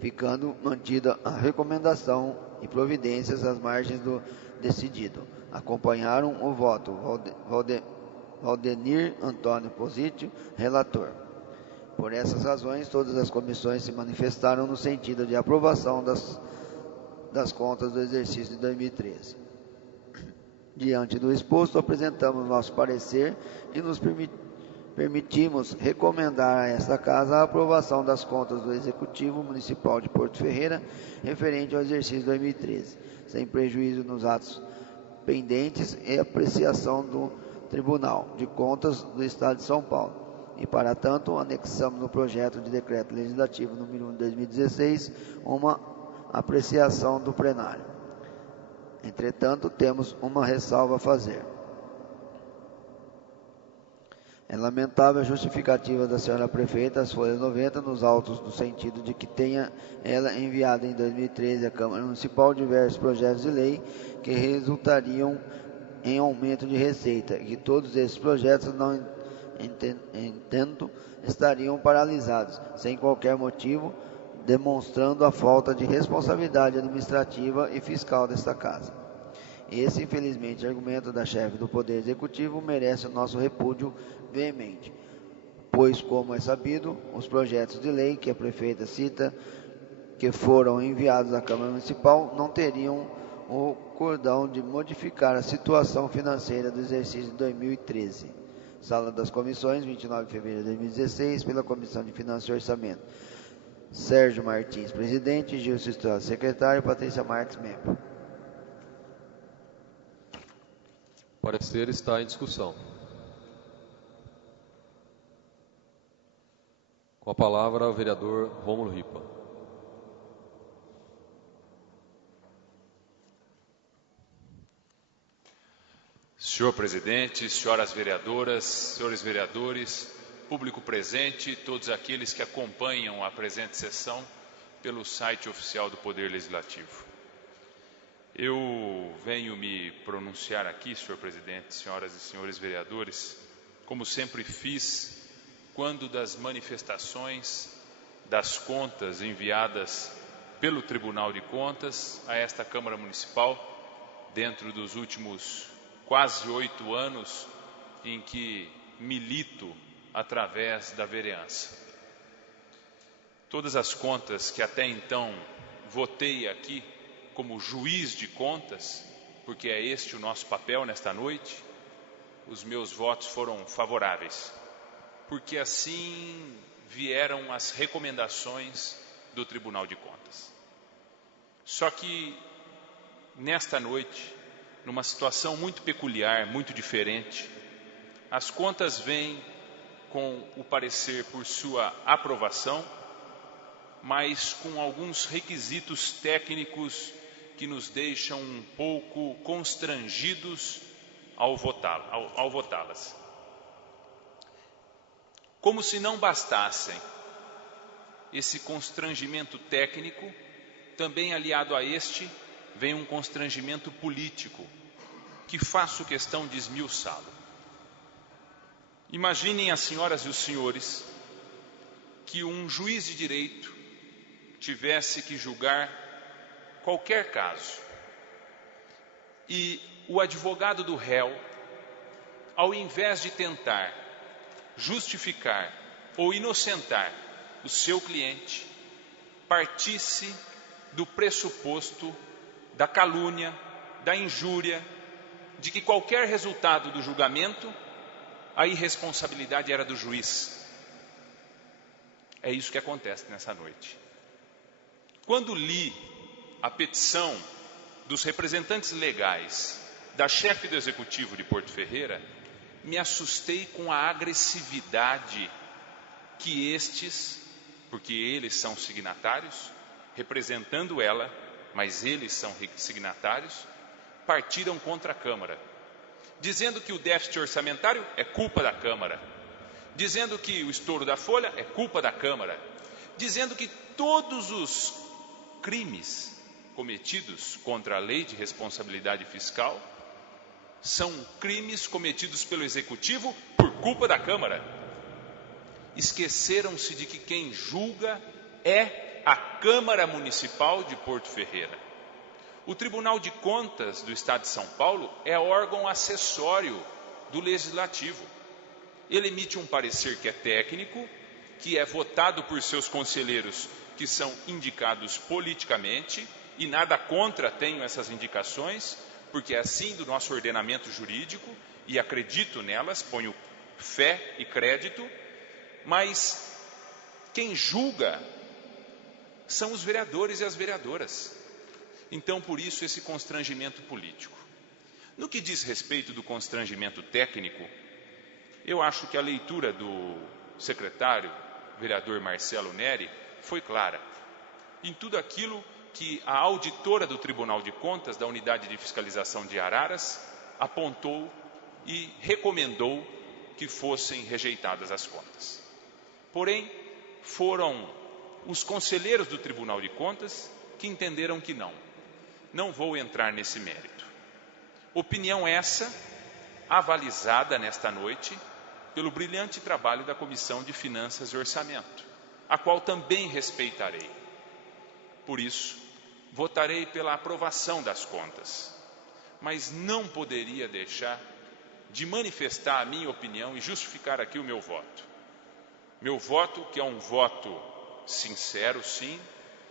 ficando mantida a recomendação e providências às margens do decidido. Acompanharam o voto Valdenir Antônio Positio, relator. Por essas razões, todas as comissões se manifestaram no sentido de aprovação das contas do exercício de 2013. Diante do exposto, apresentamos nosso parecer e nos permitimos recomendar a esta Casa a aprovação das contas do Executivo Municipal de Porto Ferreira referente ao exercício 2013, sem prejuízo nos atos pendentes e apreciação do Tribunal de Contas do Estado de São Paulo. E, para tanto, anexamos no projeto de decreto legislativo número 1 de 2016 uma apreciação do plenário. Entretanto, temos uma ressalva a fazer. É lamentável a justificativa da senhora prefeita, as folhas 90, nos autos, no sentido de que tenha ela enviado em 2013 à Câmara Municipal diversos projetos de lei que resultariam em aumento de receita, e que todos esses projetos, não entendo, estariam paralisados, sem qualquer motivo, demonstrando a falta de responsabilidade administrativa e fiscal desta Casa. Esse, infelizmente, argumento da chefe do Poder Executivo merece o nosso repúdio veemente, pois, como é sabido, os projetos de lei que a prefeita cita, que foram enviados à Câmara Municipal, não teriam o cordão de modificar a situação financeira do exercício de 2013. Sala das Comissões, 29 de fevereiro de 2016, pela Comissão de Finanças e Orçamento. Sérgio Martins, presidente, Gilson Estrada, secretário, Patrícia Marques, membro. O parecer está em discussão. Com a palavra, o vereador Rômulo Ripa. Senhor presidente, senhoras vereadoras, senhores vereadores, público presente, todos aqueles que acompanham a presente sessão pelo site oficial do Poder Legislativo. Eu venho me pronunciar aqui, senhor presidente, senhoras e senhores vereadores, como sempre fiz, quando das manifestações das contas enviadas pelo Tribunal de Contas a esta Câmara Municipal, dentro dos últimos quase 8 anos em que milito através da vereança. Todas as contas que até então votei aqui como juiz de contas porque é este o nosso papel nesta noite, os meus votos foram favoráveis, porque assim vieram as recomendações do Tribunal de Contas. Só que nesta noite, numa situação muito peculiar, muito diferente, as contas vêm com o parecer por sua aprovação, mas com alguns requisitos técnicos que nos deixam um pouco constrangidos ao votá-las. Como se não bastassem esse constrangimento técnico, também aliado a este, vem um constrangimento político, que faço questão de esmiuçá-lo. Imaginem as senhoras e os senhores que um juiz de direito tivesse que julgar qualquer caso e o advogado do réu, ao invés de tentar justificar ou inocentar o seu cliente, partisse do pressuposto da calúnia, da injúria, de que qualquer resultado do julgamento, a irresponsabilidade era do juiz. É isso que acontece nessa noite. Quando li a petição dos representantes legais da chefe do executivo de Porto Ferreira, me assustei com a agressividade que estes, porque eles são signatários, representando ela, mas eles são signatários, partiram contra a Câmara, dizendo que o déficit orçamentário é culpa da Câmara, dizendo que o estouro da folha é culpa da Câmara, dizendo que todos os crimes cometidos contra a lei de responsabilidade fiscal são crimes cometidos pelo Executivo por culpa da Câmara. Esqueceram-se de que quem julga é a Câmara Municipal de Porto Ferreira. O Tribunal de Contas do Estado de São Paulo é órgão acessório do Legislativo. Ele emite um parecer que é técnico, que é votado por seus conselheiros que são indicados politicamente, e nada contra tenho essas indicações, porque é assim do nosso ordenamento jurídico, e acredito nelas, ponho fé e crédito, mas quem julga são os vereadores e as vereadoras. Então, por isso, esse constrangimento político. No que diz respeito do constrangimento técnico, eu acho que a leitura do secretário, vereador Marcelo Neri, foi clara. Em tudo aquilo que a auditora do Tribunal de Contas, da Unidade de Fiscalização de Araras, apontou e recomendou que fossem rejeitadas as contas. Porém, foram os conselheiros do Tribunal de Contas que entenderam que não. Não vou entrar nesse mérito. Opinião essa, avalizada nesta noite, pelo brilhante trabalho da Comissão de Finanças e Orçamento, a qual também respeitarei. Por isso, votarei pela aprovação das contas, mas não poderia deixar de manifestar a minha opinião e justificar aqui o meu voto. Meu voto, que é um voto sincero, sim,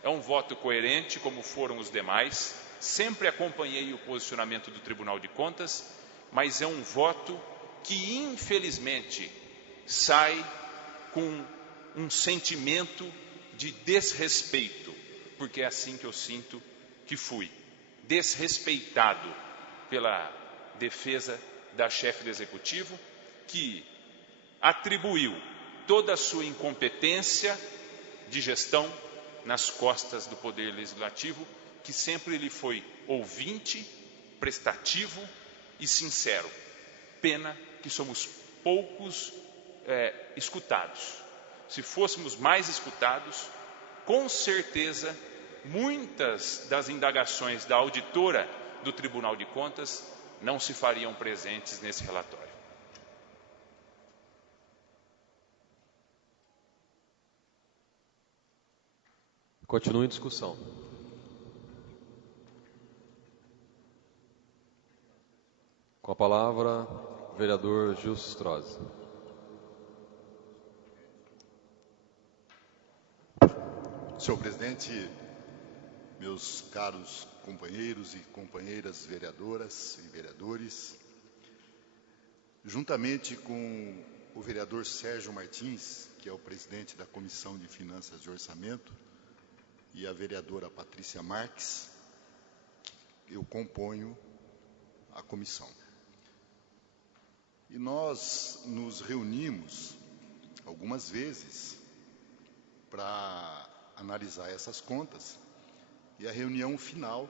é um voto coerente, como foram os demais, sempre acompanhei o posicionamento do Tribunal de Contas, mas é um voto que, infelizmente, sai com um sentimento de desrespeito, porque é assim que eu sinto que fui desrespeitado pela defesa da chefe do Executivo, que atribuiu toda a sua incompetência de gestão nas costas do Poder Legislativo, que sempre lhe foi ouvinte, prestativo e sincero. Pena que somos poucos escutados. Se fôssemos mais escutados, com certeza, muitas das indagações da auditora do Tribunal de Contas não se fariam presentes nesse relatório. Continua em discussão. Com a palavra, vereador Gilson Strozzi. Senhor presidente, meus caros companheiros e companheiras vereadoras e vereadores, juntamente com o vereador Sérgio Martins, que é o presidente da Comissão de Finanças e Orçamento, e a vereadora Patrícia Marques, eu componho a comissão. E nós nos reunimos algumas vezes para analisar essas contas, e a reunião final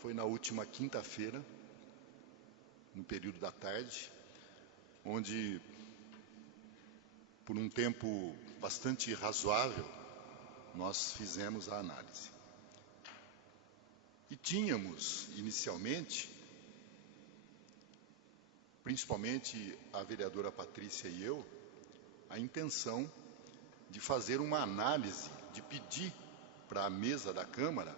foi na última quinta-feira, no período da tarde, onde, por um tempo bastante razoável, nós fizemos a análise. E tínhamos, inicialmente, principalmente a vereadora Patrícia e eu, a intenção de fazer uma análise, de pedir para a mesa da Câmara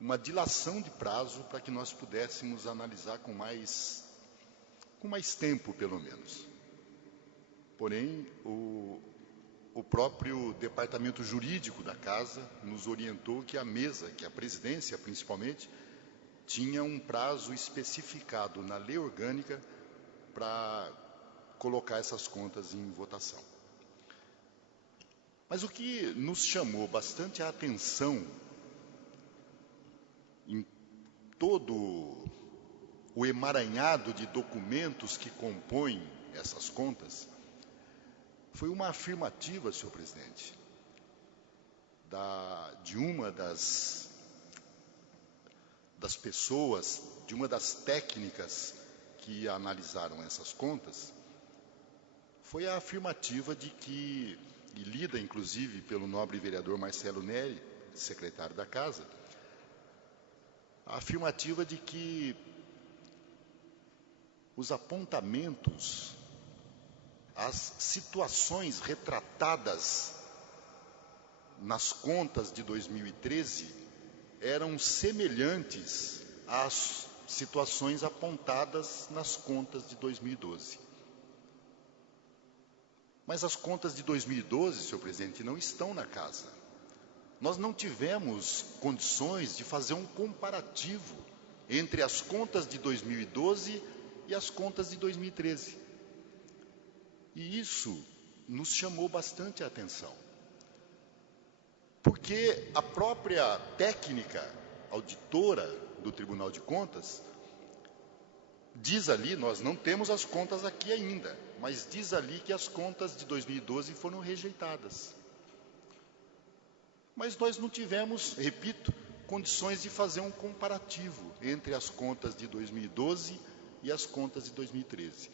uma dilação de prazo para que nós pudéssemos analisar com mais tempo, pelo menos. Porém, o próprio departamento jurídico da Casa nos orientou que a mesa, que a presidência principalmente, tinha um prazo especificado na lei orgânica para colocar essas contas em votação. Mas o que nos chamou bastante a atenção em todo o emaranhado de documentos que compõem essas contas foi uma afirmativa, senhor presidente, de uma das pessoas, de uma das técnicas que analisaram essas contas, foi a afirmativa de que, e lida inclusive pelo nobre vereador Marcelo Neri, secretário da Casa, a afirmativa de que os apontamentos, as situações retratadas nas contas de 2013 eram semelhantes às situações apontadas nas contas de 2012. Mas as contas de 2012, senhor presidente, não estão na Casa. Nós não tivemos condições de fazer um comparativo entre as contas de 2012 e as contas de 2013. E isso nos chamou bastante a atenção. Porque a própria técnica auditora do Tribunal de Contas diz ali, nós não temos as contas aqui ainda, mas diz ali que as contas de 2012 foram rejeitadas. Mas nós não tivemos, repito, condições de fazer um comparativo entre as contas de 2012 e as contas de 2013.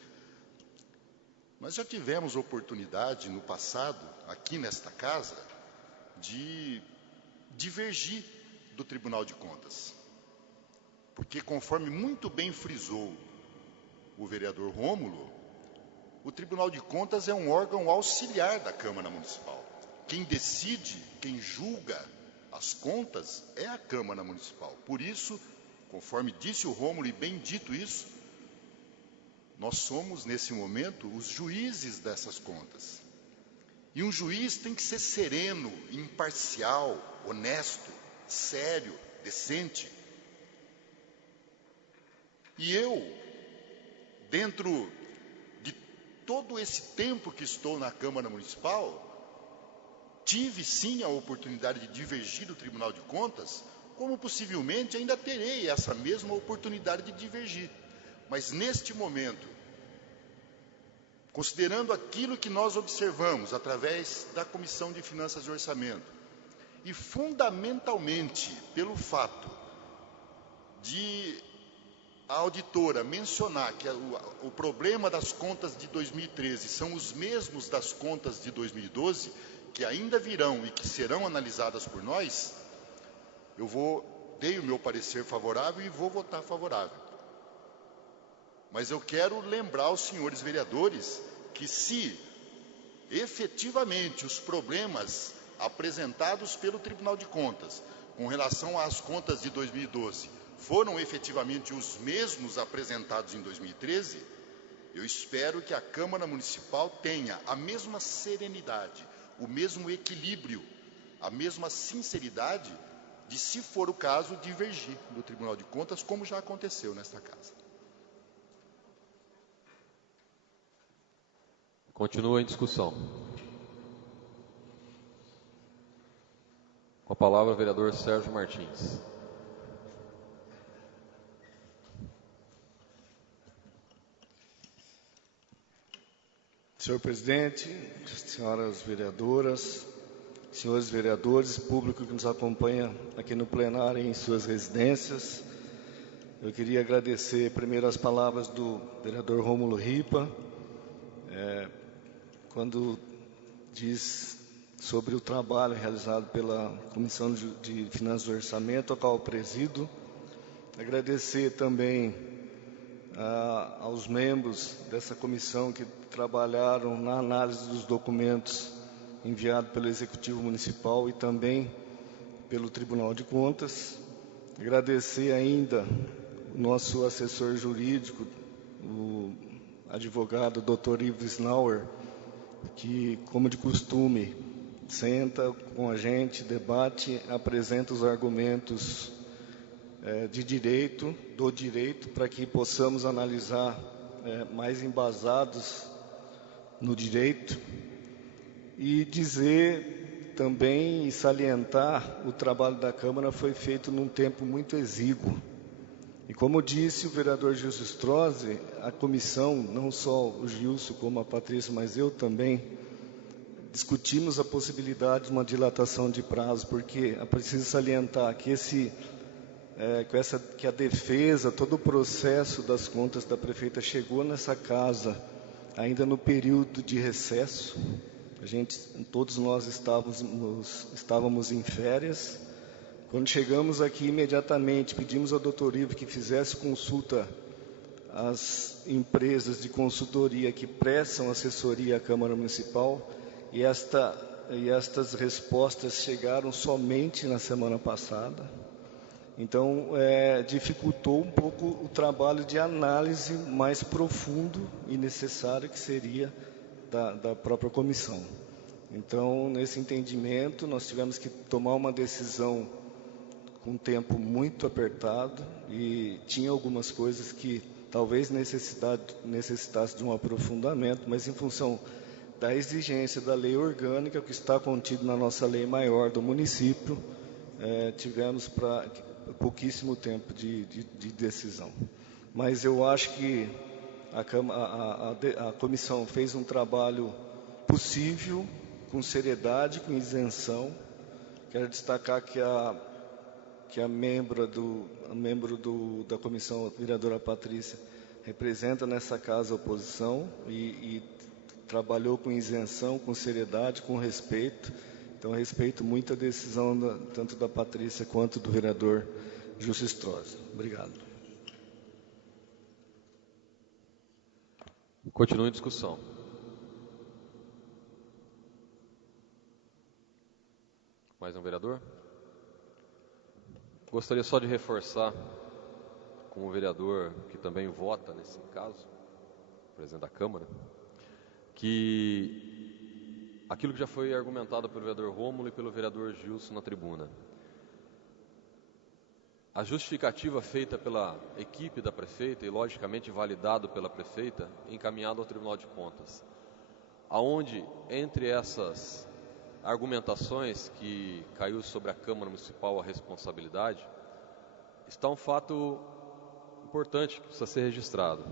Nós já tivemos oportunidade no passado, aqui nesta casa, de divergir do Tribunal de Contas. Porque, conforme muito bem frisou o vereador Rômulo, o Tribunal de Contas é um órgão auxiliar da Câmara Municipal. Quem decide, quem julga as contas é a Câmara Municipal. Por isso, conforme disse o Rômulo, e bem dito isso, nós somos, nesse momento, os juízes dessas contas. E um juiz tem que ser sereno, imparcial, honesto, sério, decente. E eu, dentro de todo esse tempo que estou na Câmara Municipal, tive sim a oportunidade de divergir do Tribunal de Contas, como possivelmente ainda terei essa mesma oportunidade de divergir. Mas neste momento, considerando aquilo que nós observamos através da Comissão de Finanças e Orçamento, e fundamentalmente pelo fato de a auditora mencionar que o problema das contas de 2013 são os mesmos das contas de 2012, que ainda virão e que serão analisadas por nós, dei o meu parecer favorável e vou votar favorável. Mas eu quero lembrar aos senhores vereadores que, se efetivamente os problemas apresentados pelo Tribunal de Contas com relação às contas de 2012 foram efetivamente os mesmos apresentados em 2013, eu espero que a Câmara Municipal tenha a mesma serenidade, o mesmo equilíbrio, a mesma sinceridade de, se for o caso, divergir do Tribunal de Contas, como já aconteceu nesta casa. Continua em discussão. Com a palavra o vereador Sérgio Martins. Senhor presidente, senhoras vereadoras, senhores vereadores, público que nos acompanha aqui no plenário e em suas residências, eu queria agradecer primeiro as palavras do vereador Rômulo Ripa, quando diz sobre o trabalho realizado pela Comissão de Finanças e Orçamento, a qual eu presido. Agradecer também aos membros dessa comissão que trabalharam na análise dos documentos enviados pelo Executivo Municipal e também pelo Tribunal de Contas. Agradecer ainda o nosso assessor jurídico, o advogado Dr. Ivo Snauer, que, como de costume, senta com a gente, debate, apresenta os argumentos do direito, para que possamos analisar mais embasados no direito, e dizer também e salientar o trabalho da Câmara foi feito num tempo muito exíguo. E como disse o vereador Gilson Strozzi, a comissão, não só o Gilson como a Patrícia, mas eu também, discutimos a possibilidade de uma dilatação de prazo, porque é preciso salientar que que a defesa, todo o processo das contas da prefeita chegou nessa casa ainda no período de recesso. Todos nós estávamos em férias. Quando chegamos aqui, imediatamente pedimos ao Dr. Ivo que fizesse consulta às empresas de consultoria que prestam assessoria à Câmara Municipal, e estas respostas chegaram somente na semana passada. Então, dificultou um pouco o trabalho de análise mais profundo e necessário que seria da própria comissão. Então, nesse entendimento, nós tivemos que tomar uma decisão com um tempo muito apertado, e tinha algumas coisas que talvez necessitasse de um aprofundamento, mas em função da exigência da lei orgânica, que está contido na nossa lei maior do município, tivemos pouquíssimo tempo de decisão. Mas eu acho que a comissão fez um trabalho possível, com seriedade, com isenção. Quero destacar que a membro da comissão, a vereadora Patrícia, representa nessa casa a oposição e trabalhou com isenção, com seriedade, com respeito. Então, eu respeito muito a decisão tanto da Patrícia quanto do vereador Gilson Strozzi. Obrigado. Continua em discussão. Mais um vereador? Gostaria só de reforçar, como vereador que também vota nesse caso, presidente da Câmara, que aquilo que já foi argumentado pelo vereador Rômulo e pelo vereador Gilson na tribuna. A justificativa feita pela equipe da prefeita e, logicamente, validado pela prefeita, encaminhado ao Tribunal de Contas, aonde, entre essas argumentações que caiu sobre a Câmara Municipal a responsabilidade, está um fato importante que precisa ser registrado.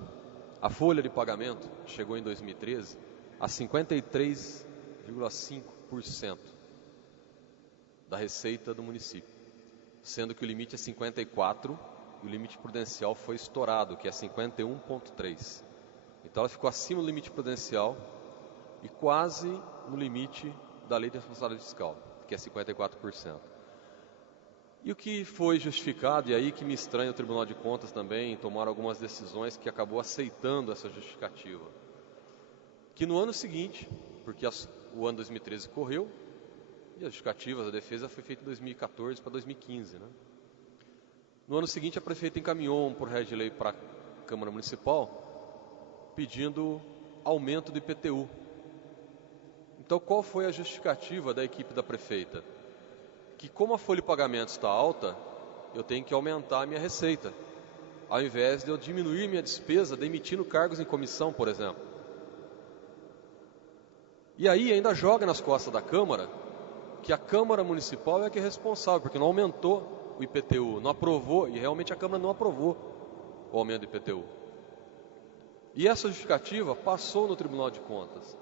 A folha de pagamento chegou em 2013 a 53,5% da receita do município, sendo que o limite é 54% e o limite prudencial foi estourado, que é 51,3%. Então ela ficou acima do limite prudencial e quase no limite da lei de responsabilidade fiscal, que é 54%. E o que foi justificado, e aí que me estranha o Tribunal de Contas também tomar algumas decisões que acabou aceitando essa justificativa, que no ano seguinte, porque o ano 2013 correu, e a justificativa da defesa foi feita em 2014 para 2015, né? No ano seguinte, a prefeita encaminhou um projeto de lei para a Câmara Municipal pedindo aumento do IPTU. Então, qual foi a justificativa da equipe da prefeita? que como a folha de pagamento está alta, eu tenho que aumentar a minha receita, ao invés de eu diminuir minha despesa demitindo cargos em comissão, por exemplo. E aí ainda joga nas costas da Câmara, que a Câmara Municipal é que é responsável, porque não aumentou o IPTU, não aprovou, e realmente a Câmara não aprovou o aumento do IPTU. E essa justificativa passou no Tribunal de Contas.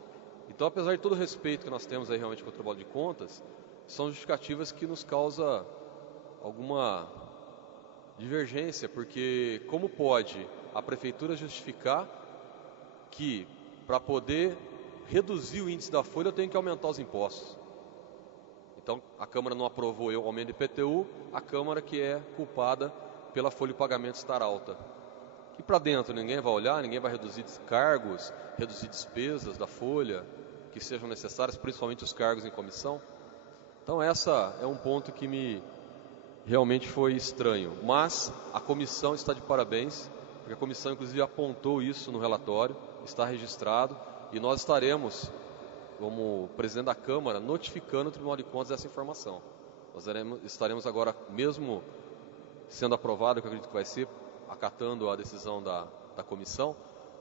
Então, apesar de todo o respeito que nós temos aí realmente com o Tribunal de Contas, são justificativas que nos causam alguma divergência, porque como pode a Prefeitura justificar que para poder reduzir o índice da folha eu tenho que aumentar os impostos? Então, a Câmara não aprovou o aumento do IPTU, a Câmara que é culpada pela folha de pagamento estar alta. E para dentro ninguém vai olhar, ninguém vai reduzir cargos, reduzir despesas da folha que sejam necessárias, principalmente os cargos em comissão. Então essa é um ponto que me realmente foi estranho. Mas a comissão está de parabéns, porque a comissão inclusive apontou isso no relatório, está registrado, e nós estaremos, como presidente da Câmara, notificando o Tribunal de Contas essa informação. Nós estaremos agora, mesmo sendo aprovado, que eu acredito que vai ser, acatando a decisão da comissão,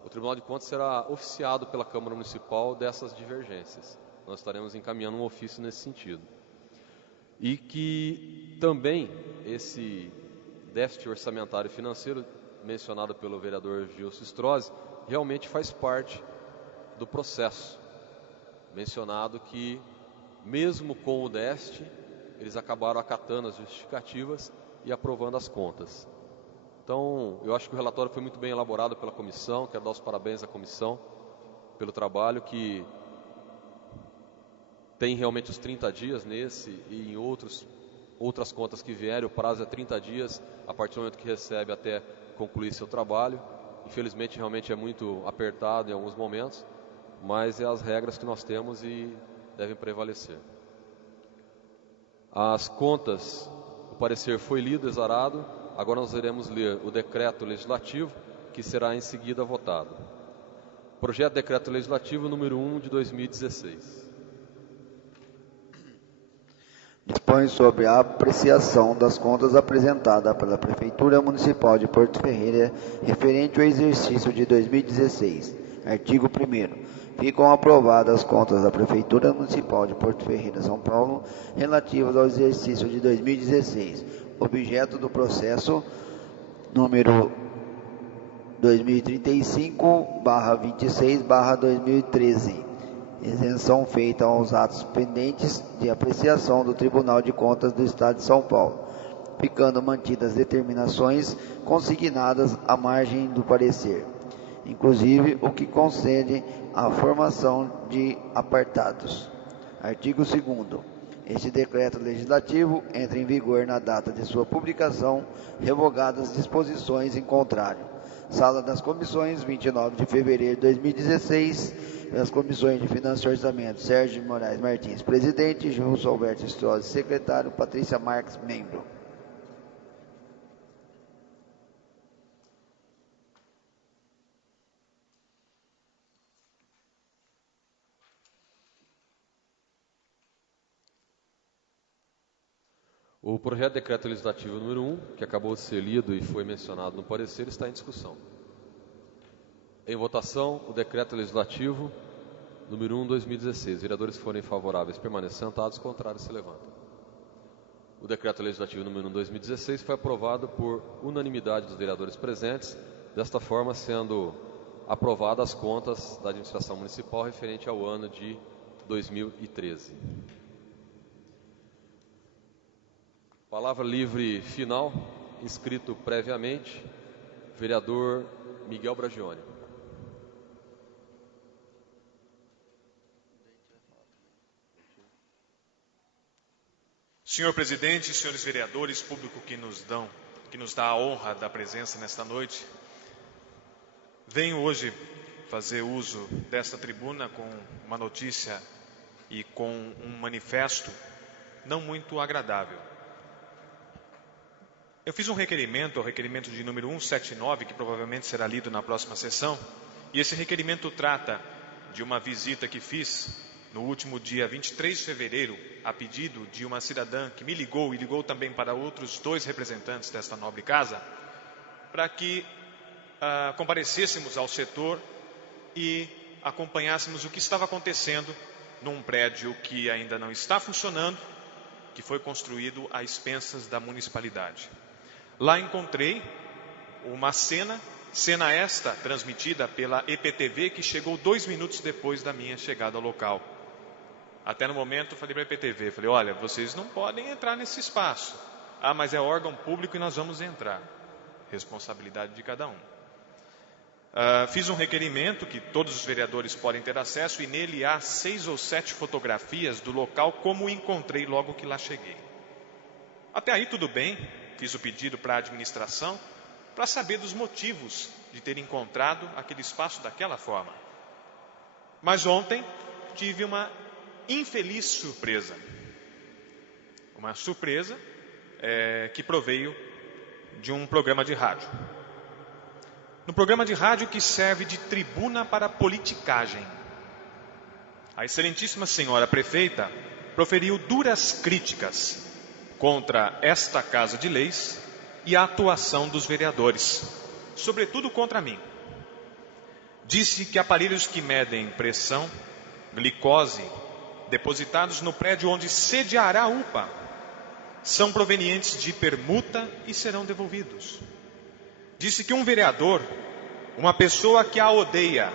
o Tribunal de Contas será oficiado pela Câmara Municipal dessas divergências. Nós estaremos encaminhando um ofício nesse sentido. E que também esse déficit orçamentário e financeiro mencionado pelo vereador Gilson Strozzi realmente faz parte do processo. Mencionado que, mesmo com o déficit, eles acabaram acatando as justificativas e aprovando as contas. Então, eu acho que o relatório foi muito bem elaborado pela comissão, quero dar os parabéns à comissão pelo trabalho que tem realmente os 30 dias nesse e em outras contas que vierem, o prazo é 30 dias a partir do momento que recebe até concluir seu trabalho. Infelizmente, realmente é muito apertado em alguns momentos, mas é as regras que nós temos e devem prevalecer. As contas, o parecer foi lido, exarado. Agora nós iremos ler o decreto legislativo, que será em seguida votado. Projeto de Decreto Legislativo número 1 de 2016. Dispõe sobre a apreciação das contas apresentada pela Prefeitura Municipal de Porto Ferreira referente ao exercício de 2016. Artigo 1º. Ficam aprovadas as contas da Prefeitura Municipal de Porto Ferreira, São Paulo, relativas ao exercício de 2016. Objeto do processo número 2035/26/2013. Isenção feita aos atos pendentes de apreciação do Tribunal de Contas do Estado de São Paulo, ficando mantidas determinações consignadas à margem do parecer, inclusive o que concede a formação de apartados. Artigo 2º. Este decreto legislativo entra em vigor na data de sua publicação, revogadas disposições em contrário. Sala das Comissões, 29 de fevereiro de 2016, pelas Comissões de Finanças e Orçamento, Sérgio de Moraes Martins, presidente, Gilson Alberto Strozzi, secretário, Patrícia Marques, membro. O projeto de decreto legislativo número 1, que acabou de ser lido e foi mencionado no parecer, está em discussão. Em votação, o decreto legislativo número 1, 2016. Vereadores que forem favoráveis permaneçam sentados, contrários se levantam. O decreto legislativo número 1, 2016 foi aprovado por unanimidade dos vereadores presentes, desta forma sendo aprovadas as contas da administração municipal referente ao ano de 2013. Palavra livre final, inscrito previamente, vereador Miguel Bragione. Senhor presidente, senhores vereadores, público que nos dá a honra da presença nesta noite, venho hoje fazer uso desta tribuna com uma notícia e com um manifesto não muito agradável. Eu fiz um requerimento, o requerimento de número 179, que provavelmente será lido na próxima sessão, e esse requerimento trata de uma visita que fiz no último dia 23 de fevereiro a pedido de uma cidadã que me ligou e ligou também para outros 2 representantes desta nobre casa, para que comparecêssemos ao setor e acompanhássemos o que estava acontecendo num prédio que ainda não está funcionando, que foi construído a expensas da municipalidade. Lá encontrei uma cena esta transmitida pela EPTV, que chegou 2 minutos depois da minha chegada ao local. Até no momento eu falei para a EPTV, falei, olha, vocês não podem entrar nesse espaço. Ah, mas é órgão público e nós vamos entrar. Responsabilidade de cada um. Fiz um requerimento que todos os vereadores podem ter acesso e nele há 6 ou 7 fotografias do local como encontrei logo que lá cheguei. Até aí tudo bem, fiz o pedido para a administração para saber dos motivos de ter encontrado aquele espaço daquela forma. Mas ontem tive uma infeliz surpresa. Uma surpresa que proveio de um programa de rádio. No programa de rádio que serve de tribuna para politicagem. A excelentíssima senhora prefeita proferiu duras críticas contra esta Casa de Leis e a atuação dos vereadores, sobretudo contra mim. Disse que aparelhos que medem pressão, glicose, depositados no prédio onde sediará a UPA, são provenientes de permuta e serão devolvidos. Disse que um vereador, uma pessoa que a odeia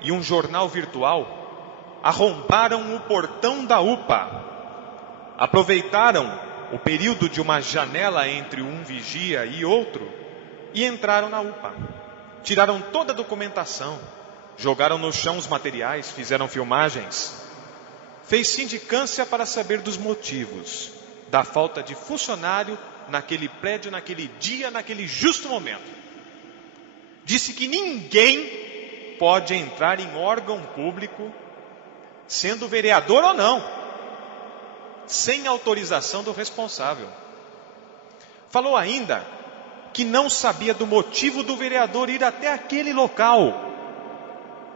e um jornal virtual arrombaram o portão da UPA, aproveitaram o período de uma janela entre um vigia e outro e entraram na UPA. Tiraram toda a documentação, jogaram no chão os materiais, fizeram filmagens. Fez sindicância para saber dos motivos da falta de funcionário naquele prédio, naquele dia, naquele justo momento. Disse que ninguém pode entrar em órgão público, sendo vereador ou não, sem autorização do responsável. Falou ainda que não sabia do motivo do vereador ir até aquele local,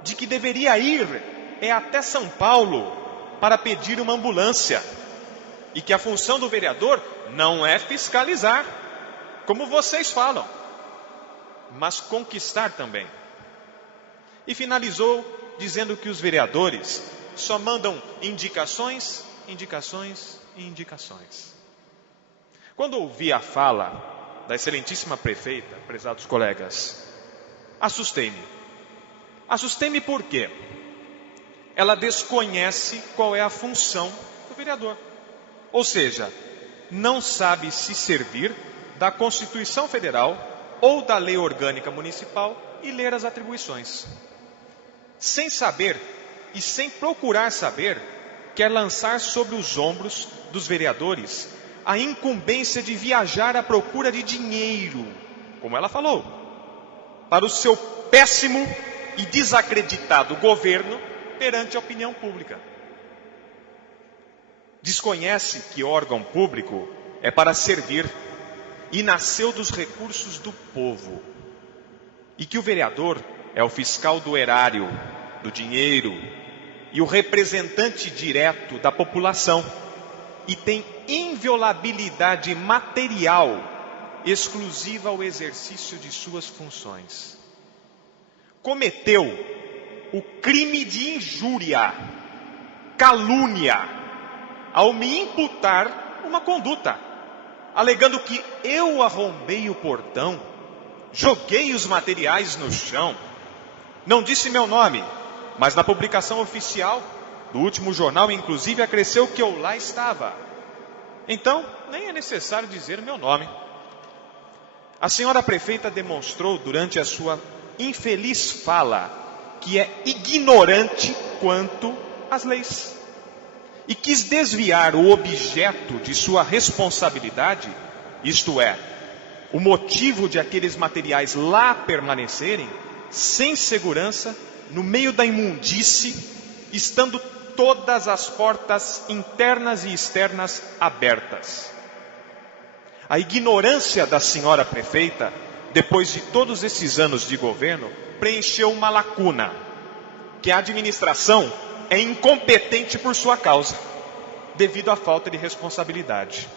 de que deveria ir até São Paulo para pedir uma ambulância, e que a função do vereador não é fiscalizar, como vocês falam, mas conquistar também. E finalizou dizendo que os vereadores só mandam indicações, indicações e indicações. Quando ouvi a fala da excelentíssima prefeita, prezados colegas, assustei-me. Assustei-me por quê? Ela desconhece qual é a função do vereador. Ou seja, não sabe se servir da Constituição Federal ou da Lei Orgânica Municipal e ler as atribuições. Sem saber e sem procurar saber, quer lançar sobre os ombros dos vereadores a incumbência de viajar à procura de dinheiro, como ela falou, para o seu péssimo e desacreditado governo perante a opinião pública. Desconhece que órgão público é para servir e nasceu dos recursos do povo, e que o vereador é o fiscal do erário, do dinheiro, e o representante direto da população, e tem inviolabilidade material exclusiva ao exercício de suas funções. Cometeu o crime de injúria, calúnia, ao me imputar uma conduta, alegando que eu arrombei o portão, joguei os materiais no chão. Não disse meu nome, mas na publicação oficial do último jornal, inclusive, acresceu que eu lá estava. Então, nem é necessário dizer o meu nome. A senhora prefeita demonstrou durante a sua infeliz fala que é ignorante quanto às leis. E quis desviar o objeto de sua responsabilidade, isto é, o motivo de aqueles materiais lá permanecerem, sem segurança, no meio da imundície, estando todas as portas internas e externas abertas. A ignorância da senhora prefeita, depois de todos esses anos de governo, preencheu uma lacuna, que a administração é incompetente por sua causa. devido à falta de responsabilidade.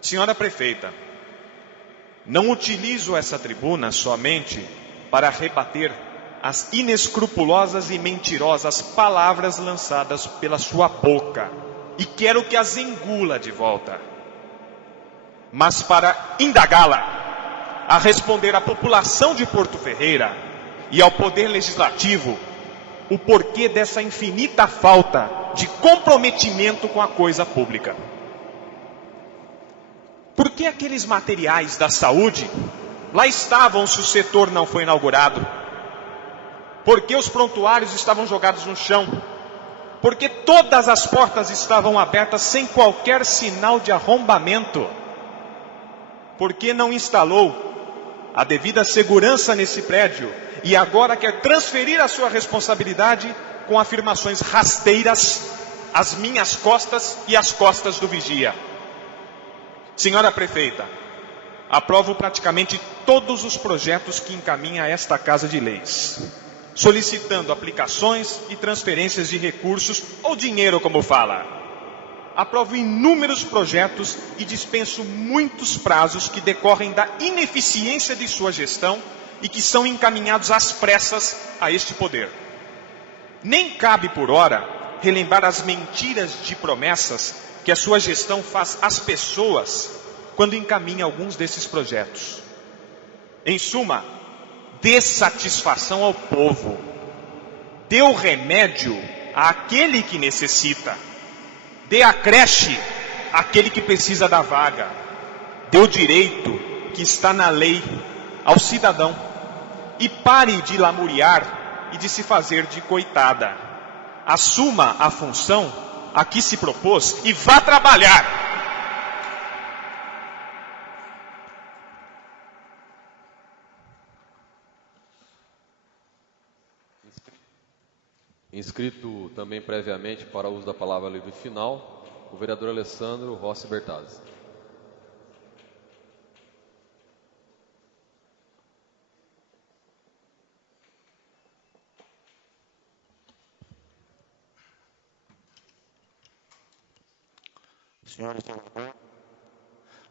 Senhora prefeita, não utilizo essa tribuna somente para rebater as inescrupulosas e mentirosas palavras lançadas pela sua boca, e quero que as engula de volta, mas para indagá-la a responder à população de Porto Ferreira e ao Poder Legislativo o porquê dessa infinita falta de comprometimento com a coisa pública. Por que aqueles materiais da saúde lá estavam se o setor não foi inaugurado? Por que os prontuários estavam jogados no chão? Por que todas as portas estavam abertas sem qualquer sinal de arrombamento? Por que não instalou a devida segurança nesse prédio e agora quer transferir a sua responsabilidade com afirmações rasteiras às minhas costas e às costas do vigia? Senhora prefeita, aprovo praticamente todos os projetos que encaminha esta Casa de Leis, solicitando aplicações e transferências de recursos ou dinheiro, como fala. Aprovo inúmeros projetos e dispenso muitos prazos que decorrem da ineficiência de sua gestão e que são encaminhados às pressas a este poder. Nem cabe por hora relembrar as mentiras de promessas que a sua gestão faz às pessoas quando encaminha alguns desses projetos. Em suma, dê satisfação ao povo, dê o remédio àquele que necessita, dê a creche àquele que precisa da vaga, dê o direito que está na lei ao cidadão e pare de lamuriar e de se fazer de coitada. Assuma a função a que se propôs e vá trabalhar. Inscrito também previamente para o uso da palavra livre final, o vereador Alessandro Rossi Bertazzi.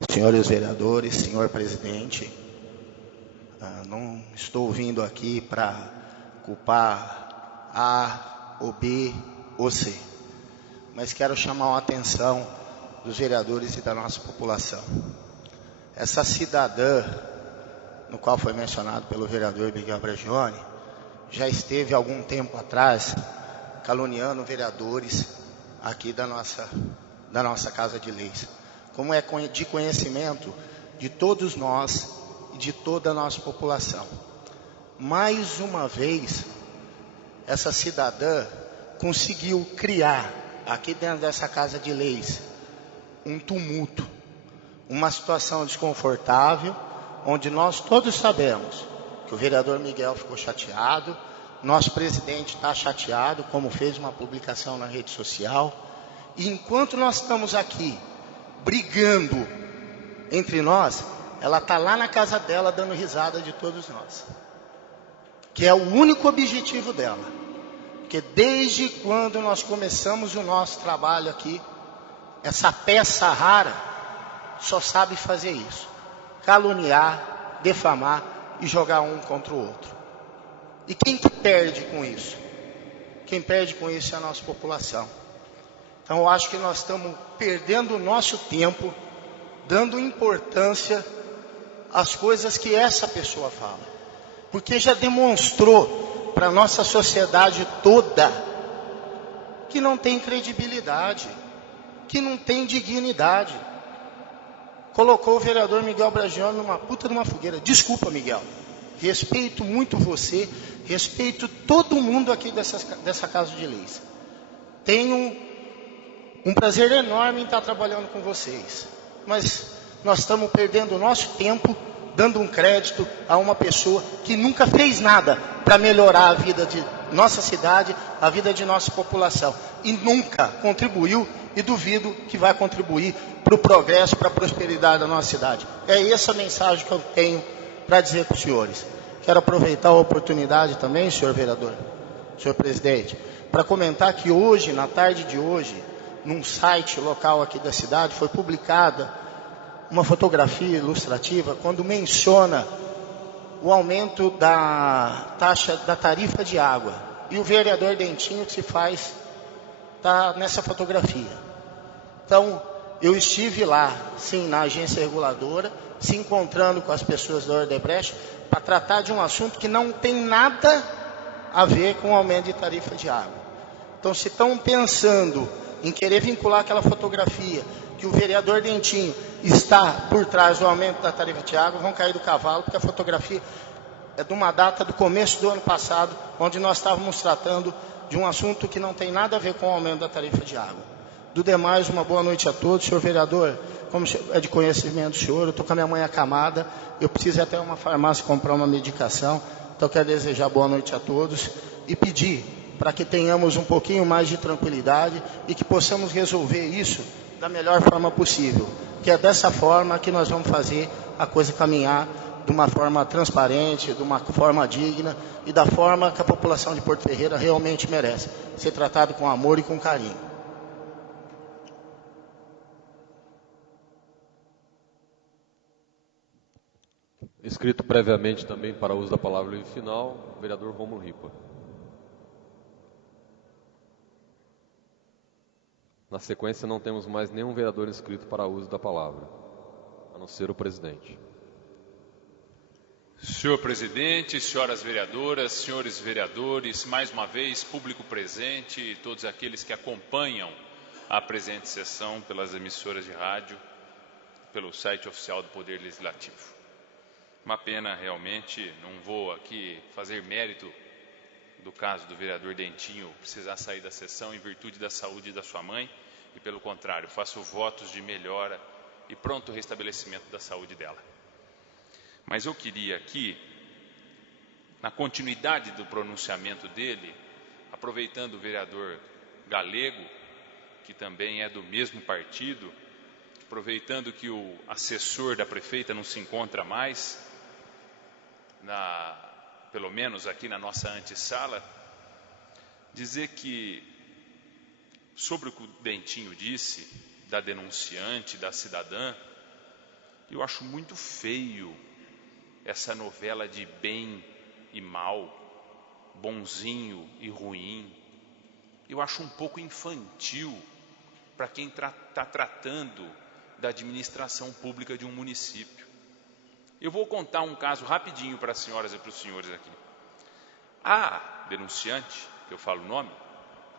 Senhores vereadores, senhor presidente, não estou vindo aqui para culpar A ou B ou C, mas quero chamar a atenção dos vereadores e da nossa população. Essa cidadã, no qual foi mencionado pelo vereador Miguel Bragione, já esteve algum tempo atrás caluniando vereadores aqui da nossa Casa de Leis, como é de conhecimento de todos nós e de toda a nossa população. Mais uma vez, essa cidadã conseguiu criar aqui dentro dessa Casa de Leis um tumulto, uma situação desconfortável, onde nós todos sabemos que o vereador Miguel ficou chateado, nosso presidente está chateado, como fez uma publicação na rede social, e enquanto nós estamos aqui brigando entre nós, ela está lá na casa dela dando risada de todos nós, que é o único objetivo dela. Porque desde quando nós começamos o nosso trabalho aqui, essa peça rara só sabe fazer isso: caluniar, defamar e jogar um contra o outro. E quem que perde com isso? Quem perde com isso é a nossa população. Então eu acho que nós estamos perdendo o nosso tempo, dando importância às coisas que essa pessoa fala. Porque já demonstrou para a nossa sociedade toda que não tem credibilidade, que não tem dignidade. Colocou o vereador Miguel Bragione numa puta de uma fogueira. Desculpa, Miguel. Respeito muito você, respeito todo mundo aqui dessa Casa de Leis. Tenho um prazer enorme em estar trabalhando com vocês. Mas nós estamos perdendo o nosso tempo dando um crédito a uma pessoa que nunca fez nada para melhorar a vida de nossa cidade, a vida de nossa população. E nunca contribuiu, e duvido que vai contribuir para o progresso, para a prosperidade da nossa cidade. É essa a mensagem que eu tenho para dizer para os senhores. Quero aproveitar a oportunidade também, senhor vereador, senhor presidente, para comentar que hoje, na tarde de hoje, num site local aqui da cidade, foi publicada uma fotografia ilustrativa quando menciona o aumento da taxa da tarifa de água. E o vereador Dentinho que se faz está nessa fotografia. Então, eu estive lá, sim, na agência reguladora, se encontrando com as pessoas da Odebrecht, para tratar de um assunto que não tem nada a ver com o aumento de tarifa de água. Então, se estão pensando em querer vincular aquela fotografia, que o vereador Dentinho está por trás do aumento da tarifa de água, vão cair do cavalo, porque a fotografia é de uma data do começo do ano passado, onde nós estávamos tratando de um assunto que não tem nada a ver com o aumento da tarifa de água. Do demais, uma boa noite a todos. Senhor vereador, como é de conhecimento do senhor, eu estou com a minha mãe acamada, eu preciso ir até uma farmácia comprar uma medicação, então quero desejar boa noite a todos e pedir para que tenhamos um pouquinho mais de tranquilidade e que possamos resolver isso da melhor forma possível, que é dessa forma que nós vamos fazer a coisa caminhar de uma forma transparente, de uma forma digna e da forma que a população de Porto Ferreira realmente merece, ser tratado com amor e com carinho. Inscrito previamente também para uso da palavra no final, o vereador Rômulo Ripa. Na sequência, não temos mais nenhum vereador inscrito para uso da palavra, a não ser o presidente. Senhor presidente, senhoras vereadoras, senhores vereadores, mais uma vez, público presente e todos aqueles que acompanham a presente sessão pelas emissoras de rádio, pelo site oficial do Poder Legislativo. Uma pena, realmente, não vou aqui fazer mérito do caso do vereador Dentinho precisar sair da sessão em virtude da saúde da sua mãe e, pelo contrário, faço votos de melhora e pronto restabelecimento da saúde dela. Mas eu queria aqui, na continuidade do pronunciamento dele, aproveitando o vereador Galego, que também é do mesmo partido, aproveitando que o assessor da prefeita não se encontra mais, pelo menos aqui na nossa antessala, dizer que, sobre o que o Dentinho disse, da denunciante, da cidadã, eu acho muito feio essa novela de bem e mal, bonzinho e ruim. Eu acho um pouco infantil para quem está tratando da administração pública de um município. Eu vou contar um caso rapidinho para as senhoras e para os senhores aqui. A denunciante, que eu falo o nome,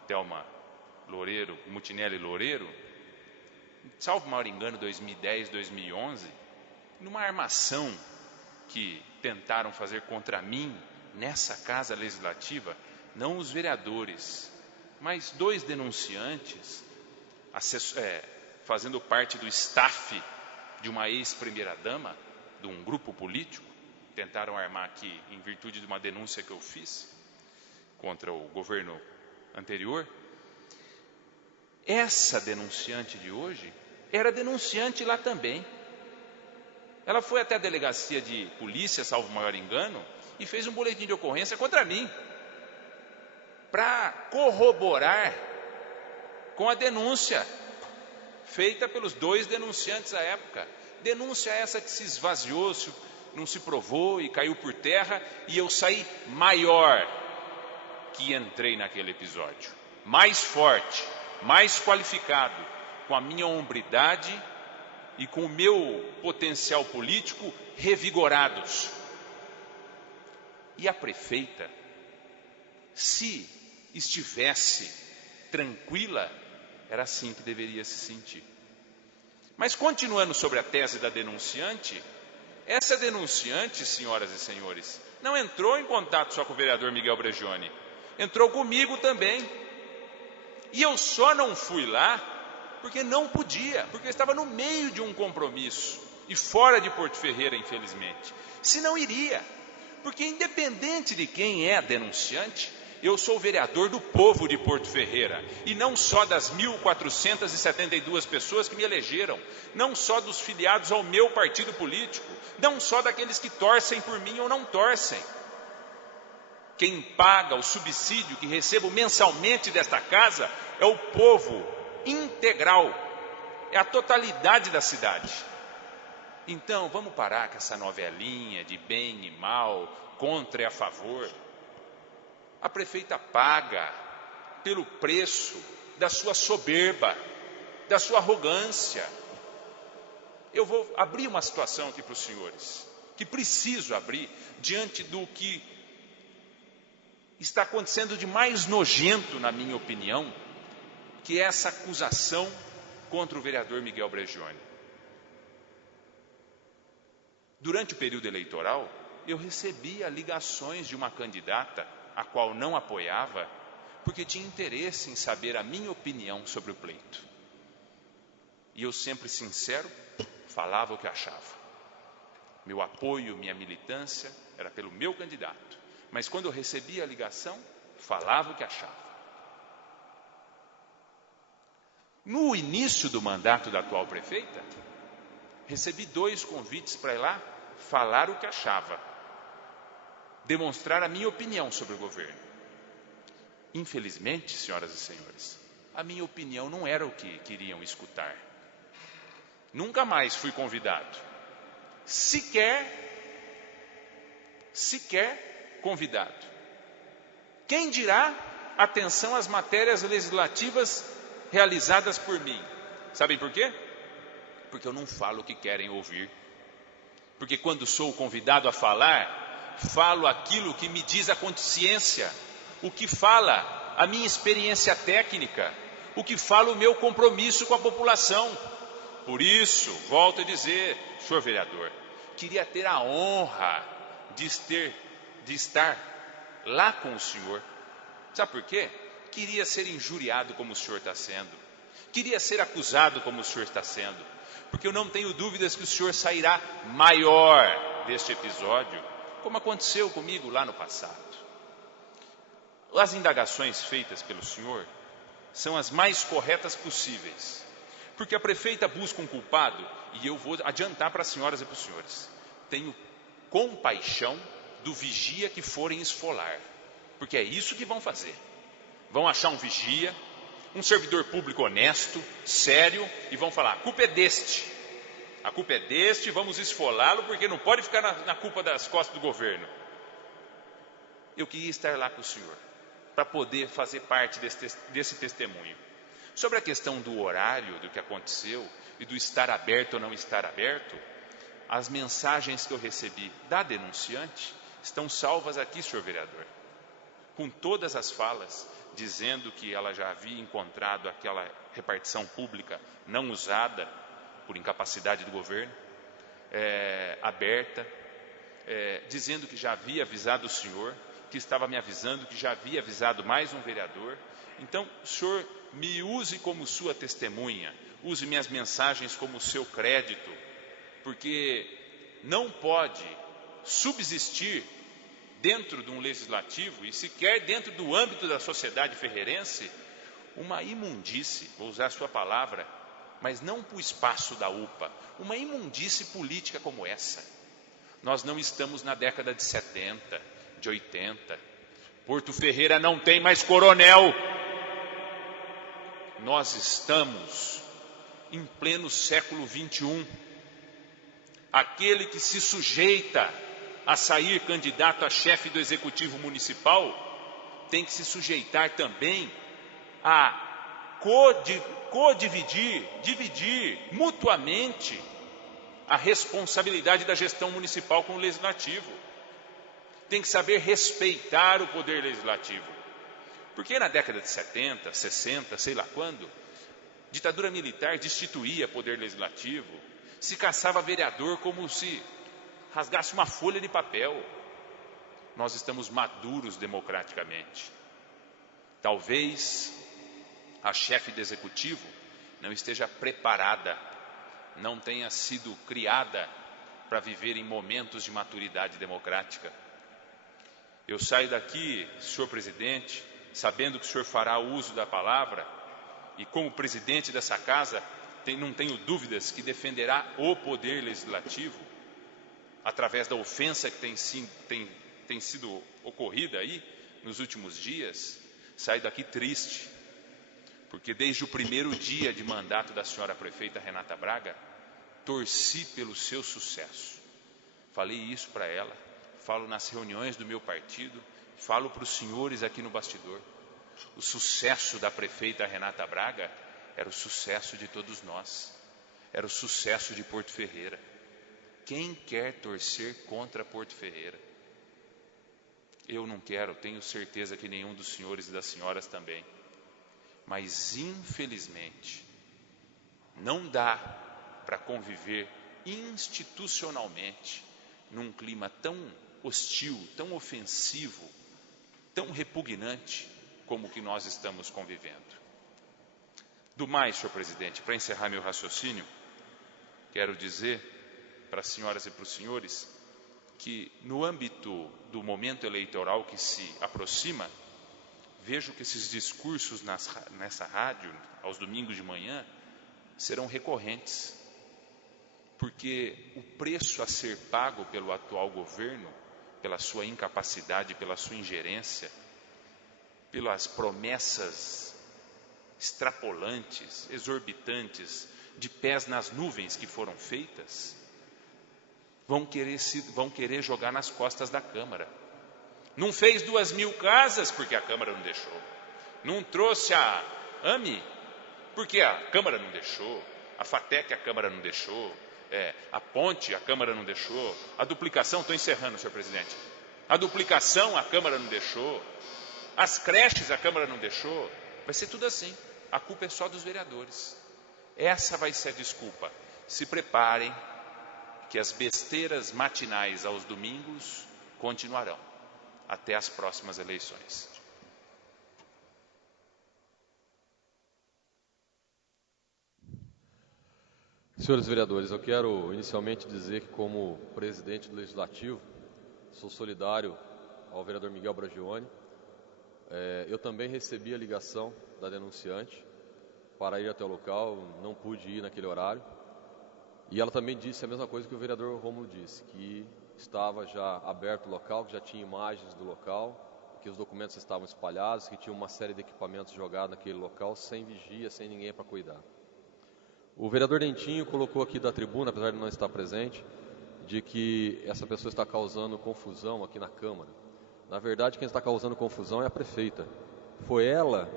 Thelma Loureiro, Mutinelli Loureiro, salvo maior engano, 2010, 2011, numa armação que tentaram fazer contra mim nessa casa legislativa, não os vereadores, mas 2 denunciantes, fazendo parte do staff de uma ex-primeira-dama, de um grupo político, tentaram armar aqui em virtude de uma denúncia que eu fiz contra o governo anterior. Essa denunciante de hoje era denunciante lá também. Ela foi até a delegacia de polícia, salvo maior engano, e fez um boletim de ocorrência contra mim, para corroborar com a denúncia feita pelos 2 denunciantes à época. Denúncia essa que se esvaziou, não se provou e caiu por terra, e eu saí maior que entrei naquele episódio. Mais forte, mais qualificado, com a minha hombridade e com o meu potencial político revigorados. E a prefeita, se estivesse tranquila, era assim que deveria se sentir. Mas continuando sobre a tese da denunciante, essa denunciante, senhoras e senhores, não entrou em contato só com o vereador Miguel Bregioni, entrou comigo também. E eu só não fui lá porque não podia, porque eu estava no meio de um compromisso e fora de Porto Ferreira, infelizmente. Se não iria, porque independente de quem é a denunciante, eu sou vereador do povo de Porto Ferreira, e não só das 1.472 pessoas que me elegeram, não só dos filiados ao meu partido político, não só daqueles que torcem por mim ou não torcem. Quem paga o subsídio que recebo mensalmente desta casa é o povo integral, é a totalidade da cidade. Então, vamos parar com essa novelinha de bem e mal, contra e a favor. A prefeita paga pelo preço da sua soberba, da sua arrogância. Eu vou abrir uma situação aqui para os senhores, que preciso abrir diante do que está acontecendo de mais nojento, na minha opinião, que é essa acusação contra o vereador Miguel Bregioni. Durante o período eleitoral, eu recebia ligações de uma candidata a qual não apoiava, porque tinha interesse em saber a minha opinião sobre o pleito. E eu, sempre sincero, falava o que achava. Meu apoio, minha militância era pelo meu candidato. Mas quando eu recebia a ligação, falava o que achava. No início do mandato da atual prefeita, recebi 2 convites para ir lá falar o que achava, demonstrar a minha opinião sobre o governo. Infelizmente, senhoras e senhores, a minha opinião não era o que queriam escutar. Nunca mais fui convidado. Sequer convidado. Quem dirá atenção às matérias legislativas realizadas por mim? Sabem por quê? Porque eu não falo o que querem ouvir. Porque quando sou convidado a falar, falo aquilo que me diz a consciência, o que fala a minha experiência técnica, o que fala o meu compromisso com a população. Por isso, volto a dizer, senhor vereador, queria ter a honra de estar lá com o senhor. Sabe por quê? Queria ser injuriado como o senhor está sendo. Queria ser acusado como o senhor está sendo. Porque eu não tenho dúvidas que o senhor sairá maior deste episódio, como aconteceu comigo lá no passado. As indagações feitas pelo senhor são as mais corretas possíveis. Porque a prefeita busca um culpado, e eu vou adiantar para as senhoras e para os senhores. Tenho compaixão do vigia que forem esfolar. Porque é isso que vão fazer. Vão achar um vigia, um servidor público honesto, sério, e vão falar, a culpa é deste. A culpa é deste, vamos esfolá-lo, porque não pode ficar na culpa das costas do governo. Eu queria estar lá com o senhor, para poder fazer parte desse testemunho. Sobre a questão do horário, do que aconteceu, e do estar aberto ou não estar aberto, as mensagens que eu recebi da denunciante estão salvas aqui, senhor vereador. Com todas as falas, dizendo que ela já havia encontrado aquela repartição pública não usada por incapacidade do governo, aberta, dizendo que já havia avisado o senhor, que estava me avisando, que já havia avisado mais um vereador. Então, o senhor me use como sua testemunha, use minhas mensagens como seu crédito, porque não pode subsistir dentro de um legislativo e sequer dentro do âmbito da sociedade ferreirense uma imundície, vou usar a sua palavra, mas não para o espaço da UPA, uma imundície política como essa. Nós não estamos na década de 70, de 80. Porto Ferreira não tem mais coronel. Nós estamos em pleno século 21. Aquele que se sujeita a sair candidato a chefe do executivo municipal tem que se sujeitar também a dividir mutuamente a responsabilidade da gestão municipal com o legislativo. Tem que saber respeitar o poder legislativo. Porque na década de 70, 60, sei lá quando, ditadura militar destituía poder legislativo, se caçava vereador como se rasgasse uma folha de papel. Nós estamos maduros democraticamente. Talvez a chefe do executivo não esteja preparada, não tenha sido criada para viver em momentos de maturidade democrática. Eu saio daqui, senhor presidente, sabendo que o senhor fará uso da palavra, e como presidente dessa casa, não tenho dúvidas que defenderá o poder legislativo, através da ofensa que tem sido ocorrida aí nos últimos dias. Saio daqui triste, porque desde o primeiro dia de mandato da senhora prefeita Renata Braga, torci pelo seu sucesso. Falei isso para ela, falo nas reuniões do meu partido, falo para os senhores aqui no bastidor. O sucesso da prefeita Renata Braga era o sucesso de todos nós, era o sucesso de Porto Ferreira. Quem quer torcer contra Porto Ferreira? Eu não quero, tenho certeza que nenhum dos senhores e das senhoras também. Mas infelizmente, não dá para conviver institucionalmente num clima tão hostil, tão ofensivo, tão repugnante como o que nós estamos convivendo. Do mais, senhor presidente, para encerrar meu raciocínio, quero dizer para as senhoras e para os senhores que no âmbito do momento eleitoral que se aproxima, vejo que esses discursos nessa rádio, aos domingos de manhã, serão recorrentes, porque o preço a ser pago pelo atual governo, pela sua incapacidade, pela sua ingerência, pelas promessas extrapolantes, exorbitantes, de pés nas nuvens que foram feitas, vão querer jogar nas costas da Câmara. Não fez 2.000 casas porque a Câmara não deixou. Não trouxe a AME porque a Câmara não deixou. A FATEC a Câmara não deixou. A ponte a Câmara não deixou. A duplicação, estou encerrando, senhor presidente. A duplicação a Câmara não deixou. As creches a Câmara não deixou. Vai ser tudo assim. A culpa é só dos vereadores. Essa vai ser a desculpa. Se preparem, que as besteiras matinais aos domingos continuarão até as próximas eleições. Senhores vereadores, eu quero inicialmente dizer que, como presidente do Legislativo, sou solidário ao vereador Miguel Bragione. Eu também recebi a ligação da denunciante para ir até o local, não pude ir naquele horário. E ela também disse a mesma coisa que o vereador Rômulo disse, que estava já aberto o local, que já tinha imagens do local, que os documentos estavam espalhados, que tinha uma série de equipamentos jogados naquele local, sem vigia, sem ninguém para cuidar. O vereador Dentinho colocou aqui da tribuna, apesar de não estar presente, de que essa pessoa está causando confusão aqui na Câmara. Na verdade, quem está causando confusão é a prefeita. Foi ela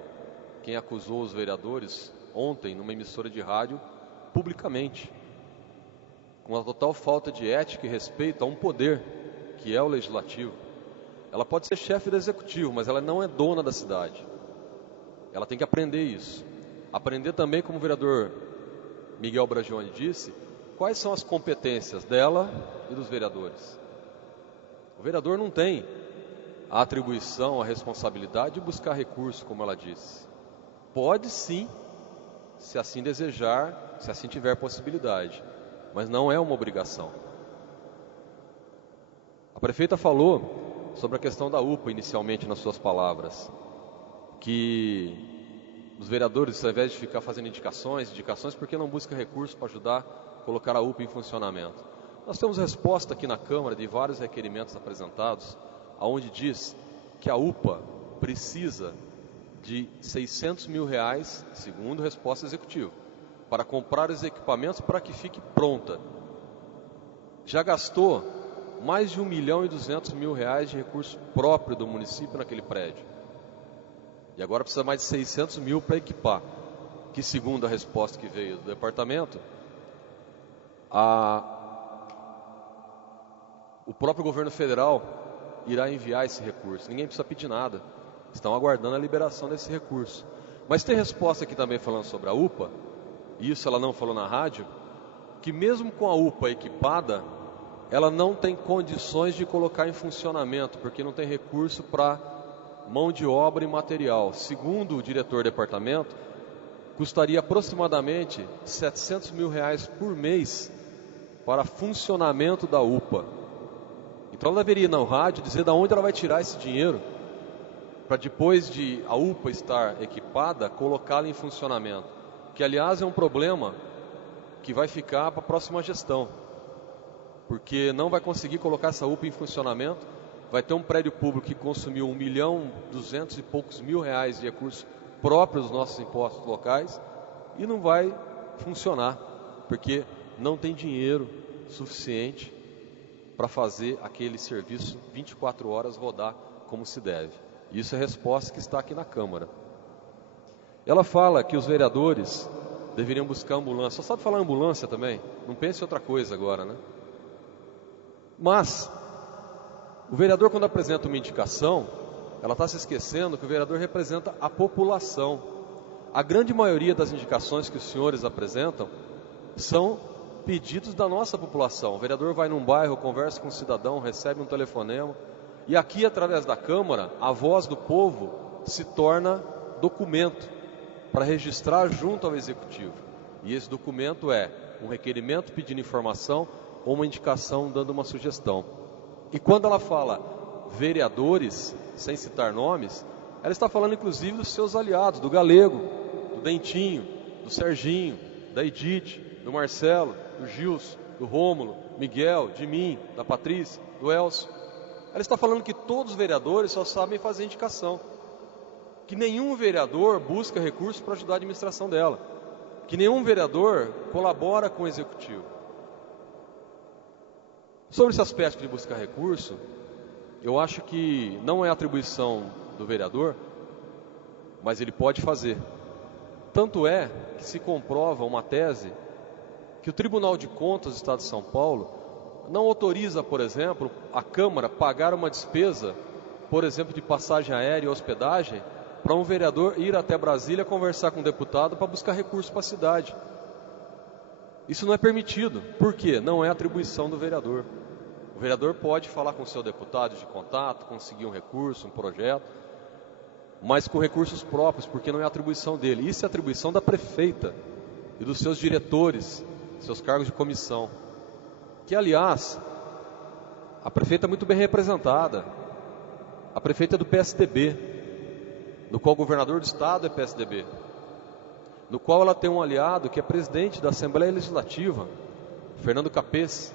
quem acusou os vereadores ontem, numa emissora de rádio, publicamente, com uma total falta de ética e respeito a um poder, que é o legislativo. Ela pode ser chefe do executivo, mas ela não é dona da cidade. Ela tem que aprender isso. Aprender também, como o vereador Miguel Bragione disse, quais são as competências dela e dos vereadores. O vereador não tem a atribuição, a responsabilidade de buscar recurso, como ela disse. Pode sim, se assim desejar, se assim tiver possibilidade, mas não é uma obrigação. A prefeita falou sobre a questão da UPA inicialmente nas suas palavras, que os vereadores, ao invés de ficar fazendo indicações, por que não busca recursos para ajudar a colocar a UPA em funcionamento? Nós temos resposta aqui na Câmara de vários requerimentos apresentados, onde diz que a UPA precisa de R$600 mil, segundo resposta executiva, para comprar os equipamentos para que fique pronta. Já gastou mais de R$1.200.000 de recurso próprio do município naquele prédio. E agora precisa mais de 600 mil para equipar, que segundo a resposta que veio do departamento, o próprio governo federal irá enviar esse recurso. Ninguém precisa pedir nada, estão aguardando a liberação desse recurso. Mas tem resposta aqui também falando sobre a UPA, e isso ela não falou na rádio, que mesmo com a UPA equipada, ela não tem condições de colocar em funcionamento, porque não tem recurso para mão de obra e material. Segundo o diretor do departamento, custaria aproximadamente R$700 mil por mês para funcionamento da UPA. Então ela deveria ir na rádio dizer de onde ela vai tirar esse dinheiro para depois de a UPA estar equipada, colocá-la em funcionamento. Que aliás é um problema que vai ficar para a próxima gestão, porque não vai conseguir colocar essa UPA em funcionamento. Vai ter um prédio público que consumiu R$1.200.000 e poucos de recurso próprio dos nossos impostos locais e não vai funcionar, porque não tem dinheiro suficiente para fazer aquele serviço 24 horas rodar como se deve. Isso é a resposta que está aqui na Câmara. Ela fala que os vereadores deveriam buscar ambulância. Só sabe falar ambulância também? Não pense em outra coisa agora, né? Mas o vereador, quando apresenta uma indicação, ela está se esquecendo que o vereador representa a população. A grande maioria das indicações que os senhores apresentam são pedidos da nossa população. O vereador vai num bairro, conversa com um cidadão, recebe um telefonema. E aqui, através da Câmara, a voz do povo se torna documento para registrar junto ao Executivo. E esse documento é um requerimento pedindo informação ou uma indicação dando uma sugestão. E quando ela fala vereadores, sem citar nomes, ela está falando inclusive dos seus aliados, do Galego, do Dentinho, do Serginho, da Edith, do Marcelo, do Gilson, do Rômulo, Miguel, de mim, da Patrícia, do Elcio. Ela está falando que todos os vereadores só sabem fazer indicação, que nenhum vereador busca recursos para ajudar a administração dela, que nenhum vereador colabora com o Executivo. Sobre esse aspecto de buscar recurso, eu acho que não é atribuição do vereador, mas ele pode fazer. Tanto é que se comprova uma tese que o Tribunal de Contas do Estado de São Paulo não autoriza, por exemplo, a Câmara pagar uma despesa, por exemplo, de passagem aérea e hospedagem, para um vereador ir até Brasília conversar com um deputado para buscar recursos para a cidade. Isso não é permitido. Por quê? Não é atribuição do vereador. O vereador pode falar com o seu deputado de contato, conseguir um recurso, um projeto, mas com recursos próprios, porque não é atribuição dele. Isso é atribuição da prefeita e dos seus diretores, seus cargos de comissão. Que, aliás, a prefeita é muito bem representada. A prefeita é do PSDB, no qual o governador do estado é PSDB, no qual ela tem um aliado que é presidente da Assembleia Legislativa, Fernando Capês,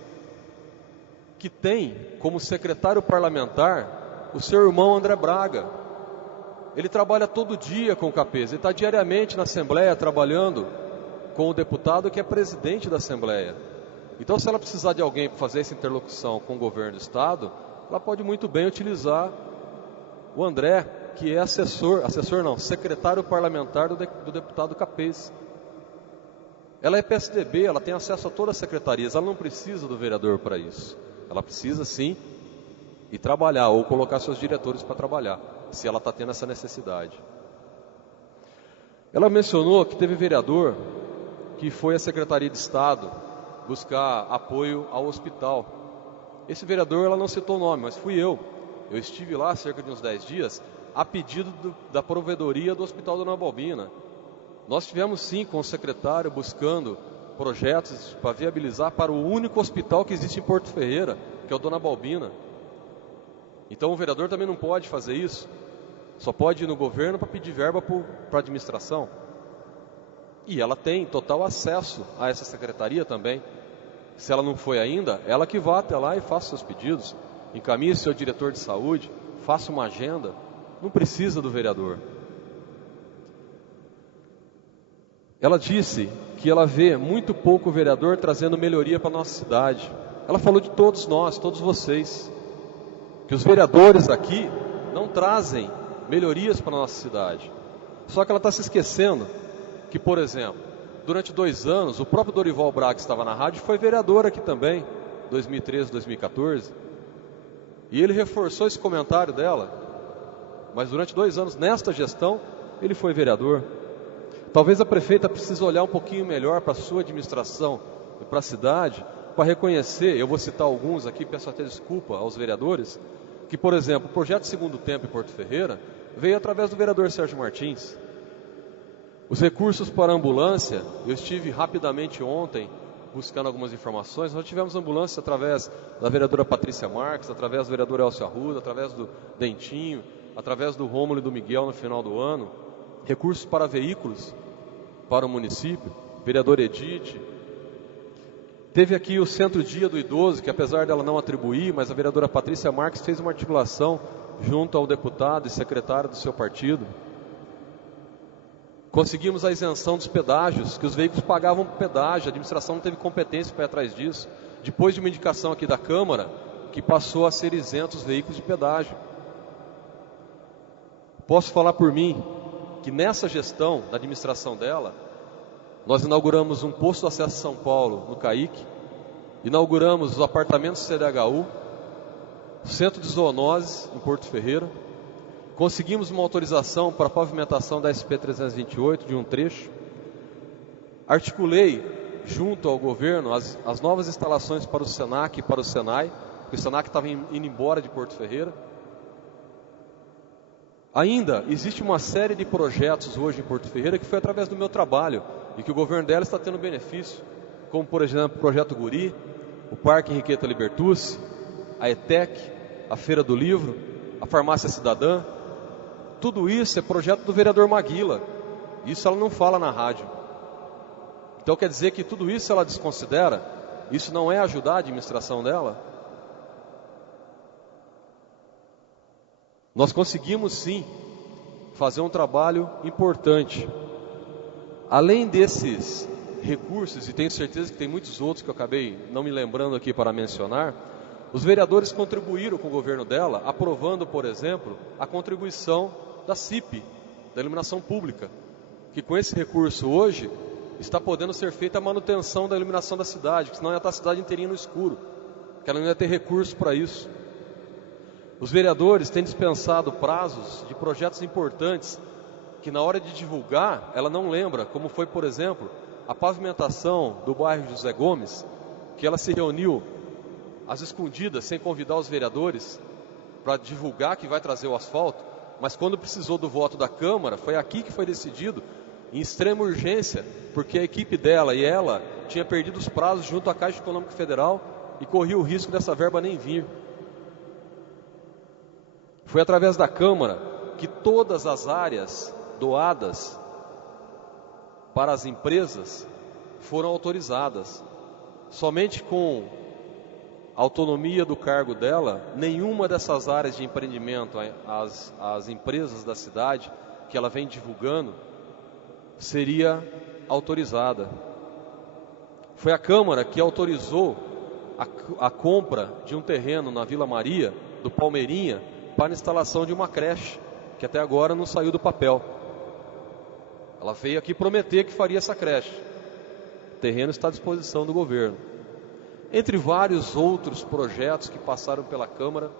que tem como secretário parlamentar o seu irmão André Braga. Ele trabalha todo dia com o Capês, ele está diariamente na Assembleia trabalhando com o deputado que é presidente da Assembleia. Então, se ela precisar de alguém para fazer essa interlocução com o governo do estado, ela pode muito bem utilizar o André, que é secretário parlamentar do deputado Capês. Ela é PSDB, ela tem acesso a todas as secretarias, ela não precisa do vereador para isso. Ela precisa sim ir trabalhar ou colocar seus diretores para trabalhar, se ela está tendo essa necessidade. Ela mencionou que teve vereador que foi à Secretaria de Estado buscar apoio ao hospital. Esse vereador, ela não citou o nome, mas fui eu. Eu estive lá há cerca de uns 10 dias a pedido da provedoria do Hospital Dona Balbina. Nós estivemos sim com o secretário buscando projetos para viabilizar para o único hospital que existe em Porto Ferreira, que é o Dona Balbina. Então o vereador também não pode fazer isso, só pode ir no governo para pedir verba para a administração. E ela tem total acesso a essa secretaria também. Se ela não foi ainda, ela que vá até lá e faça seus pedidos, encaminhe o seu diretor de saúde, faça uma agenda, não precisa do vereador. Ela disse que ela vê muito pouco o vereador trazendo melhoria para a nossa cidade. Ela falou de todos nós, todos vocês, que os vereadores aqui não trazem melhorias para a nossa cidade. Só que ela está se esquecendo que, por exemplo, durante 2 anos, o próprio Dorival Braga, que estava na rádio, foi vereador aqui também, 2013, 2014. E ele reforçou esse comentário dela. Mas durante 2 anos, nesta gestão, ele foi vereador. Talvez a prefeita precise olhar um pouquinho melhor para a sua administração e para a cidade, para reconhecer, eu vou citar alguns aqui, peço até desculpa aos vereadores, que, por exemplo, o projeto Segundo Tempo em Porto Ferreira veio através do vereador Sérgio Martins. Os recursos para a ambulância, eu estive rapidamente ontem buscando algumas informações. Nós tivemos ambulância através da vereadora Patrícia Marques, através do vereador Elcio Arruda, através do Dentinho, através do Rômulo e do Miguel no final do ano. Recursos para veículos para o município, vereador Edith. Teve aqui o Centro Dia do Idoso, que apesar dela não atribuir, mas a vereadora Patrícia Marques fez uma articulação junto ao deputado e secretário do seu partido. Conseguimos a isenção dos pedágios, que os veículos pagavam pedágio, a administração não teve competência para ir atrás disso. Depois de uma indicação aqui da Câmara, que passou a ser isento os veículos de pedágio. Posso falar por mim, que nessa gestão, da administração dela, nós inauguramos um posto de acesso a São Paulo, no CAIC, inauguramos os apartamentos CDHU, centro de zoonoses, em Porto Ferreira, conseguimos uma autorização para a pavimentação da SP-328, de um trecho, articulei, junto ao governo, as novas instalações para o SENAC e para o SENAI, porque o SENAC estava indo embora de Porto Ferreira. Ainda existe uma série de projetos hoje em Porto Ferreira que foi através do meu trabalho e que o governo dela está tendo benefício, como por exemplo o Projeto Guri, o Parque Henriqueta Libertucci, a ETEC, a Feira do Livro, a Farmácia Cidadã. Tudo isso é projeto do vereador Maguila. Isso ela não fala na rádio. Então quer dizer que tudo isso ela desconsidera? Isso não é ajudar a administração dela? Nós conseguimos sim fazer um trabalho importante. Além desses recursos, e tenho certeza que tem muitos outros que eu acabei não me lembrando aqui para mencionar, os vereadores contribuíram com o governo dela, aprovando, por exemplo, a contribuição da CIP, da iluminação pública, que com esse recurso hoje está podendo ser feita a manutenção da iluminação da cidade, que senão ia estar a cidade inteirinha no escuro, que ela não ia ter recurso para isso. Os vereadores têm dispensado prazos de projetos importantes que na hora de divulgar ela não lembra, como foi, por exemplo, a pavimentação do bairro José Gomes, que ela se reuniu às escondidas, sem convidar os vereadores, para divulgar que vai trazer o asfalto, mas quando precisou do voto da Câmara, foi aqui que foi decidido, em extrema urgência, porque a equipe dela e ela tinha perdido os prazos junto à Caixa Econômica Federal e corria o risco dessa verba nem vir. Foi através da Câmara que todas as áreas doadas para as empresas foram autorizadas. Somente com a autonomia do cargo dela, nenhuma dessas áreas de empreendimento, as empresas da cidade, que ela vem divulgando, seria autorizada. Foi a Câmara que autorizou a compra de um terreno na Vila Maria, do Palmeirinha, para a instalação de uma creche, que até agora não saiu do papel. Ela veio aqui prometer que faria essa creche. O terreno está à disposição do governo. Entre vários outros projetos que passaram pela Câmara,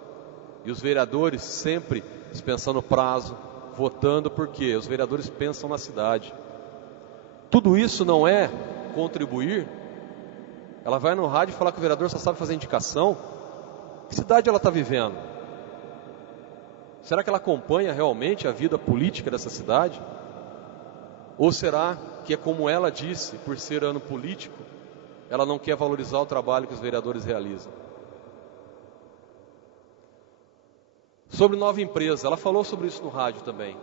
e os vereadores sempre dispensando prazo, votando, porque os vereadores pensam na cidade. Tudo isso não é contribuir? Ela vai no rádio falar que o vereador só sabe fazer indicação? Que cidade ela está vivendo? Será que ela acompanha realmente a vida política dessa cidade? Ou será que é como ela disse, por ser ano político, ela não quer valorizar o trabalho que os vereadores realizam? Sobre nova empresa, ela falou sobre isso no rádio também,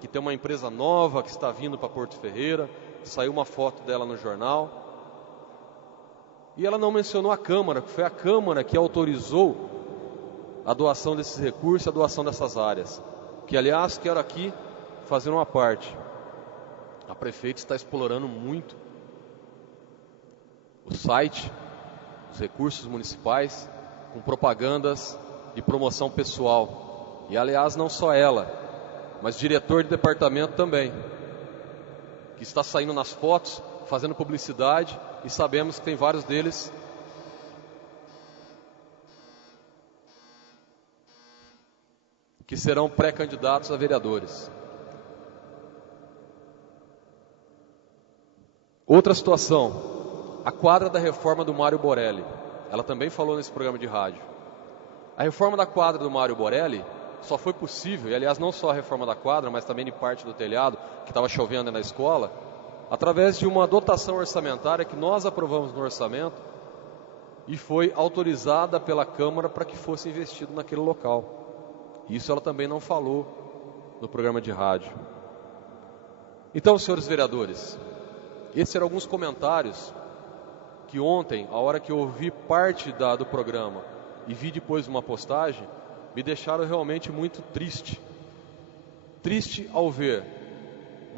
que tem uma empresa nova que está vindo para Porto Ferreira, saiu uma foto dela no jornal, e ela não mencionou a Câmara, que foi a Câmara que autorizou a doação desses recursos, a doação dessas áreas, que aliás quero aqui fazer uma parte. A prefeita está explorando muito o site, os recursos municipais, com propagandas de promoção pessoal. E aliás não só ela, mas diretor de departamento também, que está saindo nas fotos, fazendo publicidade, e sabemos que tem vários deles que serão pré-candidatos a vereadores. Outra situação, a quadra da reforma do Mário Borelli. Ela também falou nesse programa de rádio. A reforma da quadra do Mário Borelli só foi possível, e aliás não só a reforma da quadra, mas também de parte do telhado, que estava chovendo na escola, através de uma dotação orçamentária que nós aprovamos no orçamento e foi autorizada pela Câmara para que fosse investido naquele local. Isso ela também não falou no programa de rádio. Então, senhores vereadores, esses eram alguns comentários que ontem, a hora que eu ouvi parte do programa e vi depois uma postagem, me deixaram realmente muito triste. Triste ao ver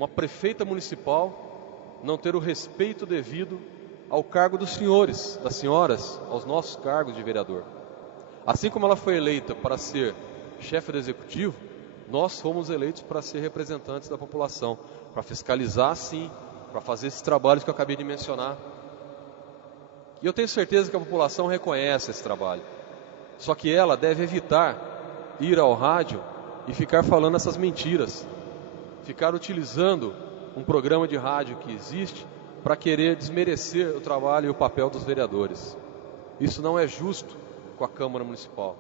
uma prefeita municipal não ter o respeito devido ao cargo dos senhores, das senhoras, aos nossos cargos de vereador. Assim como ela foi eleita para ser chefe do executivo, nós fomos eleitos para ser representantes da população, para fiscalizar sim, para fazer esses trabalhos que eu acabei de mencionar. E eu tenho certeza que a população reconhece esse trabalho. Só que ela deve evitar ir ao rádio e ficar falando essas mentiras, ficar utilizando um programa de rádio que existe para querer desmerecer o trabalho e o papel dos vereadores. Isso não é justo com a Câmara Municipal,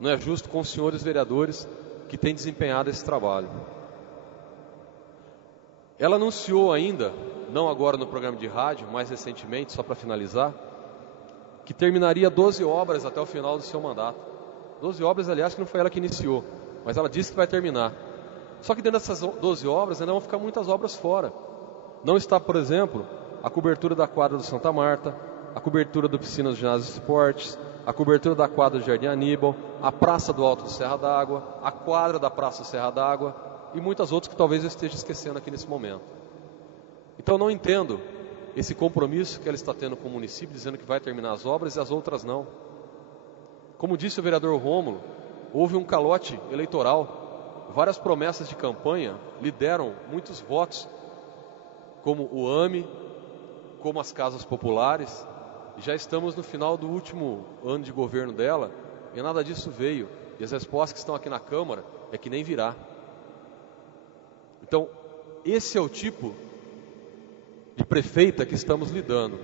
não é justo com os senhores vereadores que têm desempenhado esse trabalho. Ela anunciou ainda, não agora no programa de rádio, mais recentemente, só para finalizar, que terminaria 12 obras até o final do seu mandato. 12 obras, aliás, que não foi ela que iniciou, mas ela disse que vai terminar. Só que dentro dessas 12 obras ainda vão ficar muitas obras fora. Não está, por exemplo, a cobertura da quadra do Santa Marta, a cobertura da piscina do ginásio de esportes, a cobertura da quadra do Jardim Aníbal, a praça do Alto do Serra d'Água, a quadra da Praça do Serra d'Água e muitas outras que talvez eu esteja esquecendo aqui nesse momento. Então não entendo esse compromisso que ela está tendo com o município, dizendo que vai terminar as obras e as outras não. Como disse o vereador Rômulo, houve um calote eleitoral, várias promessas de campanha lhe deram muitos votos, como o AME, como as casas populares. Já estamos no final do último ano de governo dela e nada disso veio. E as respostas que estão aqui na Câmara é que nem virá. Então, esse é o tipo de prefeita que estamos lidando,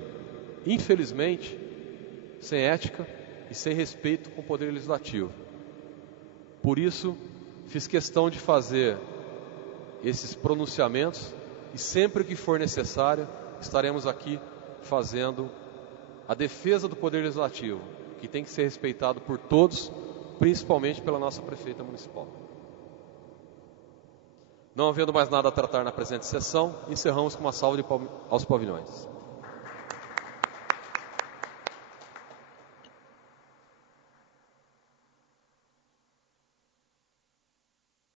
infelizmente, sem ética e sem respeito com o Poder Legislativo. Por isso, fiz questão de fazer esses pronunciamentos e sempre que for necessário, estaremos aqui fazendo a defesa do Poder Legislativo, que tem que ser respeitado por todos, principalmente pela nossa prefeita municipal. Não havendo mais nada a tratar na presente sessão, encerramos com uma salva aos pavilhões.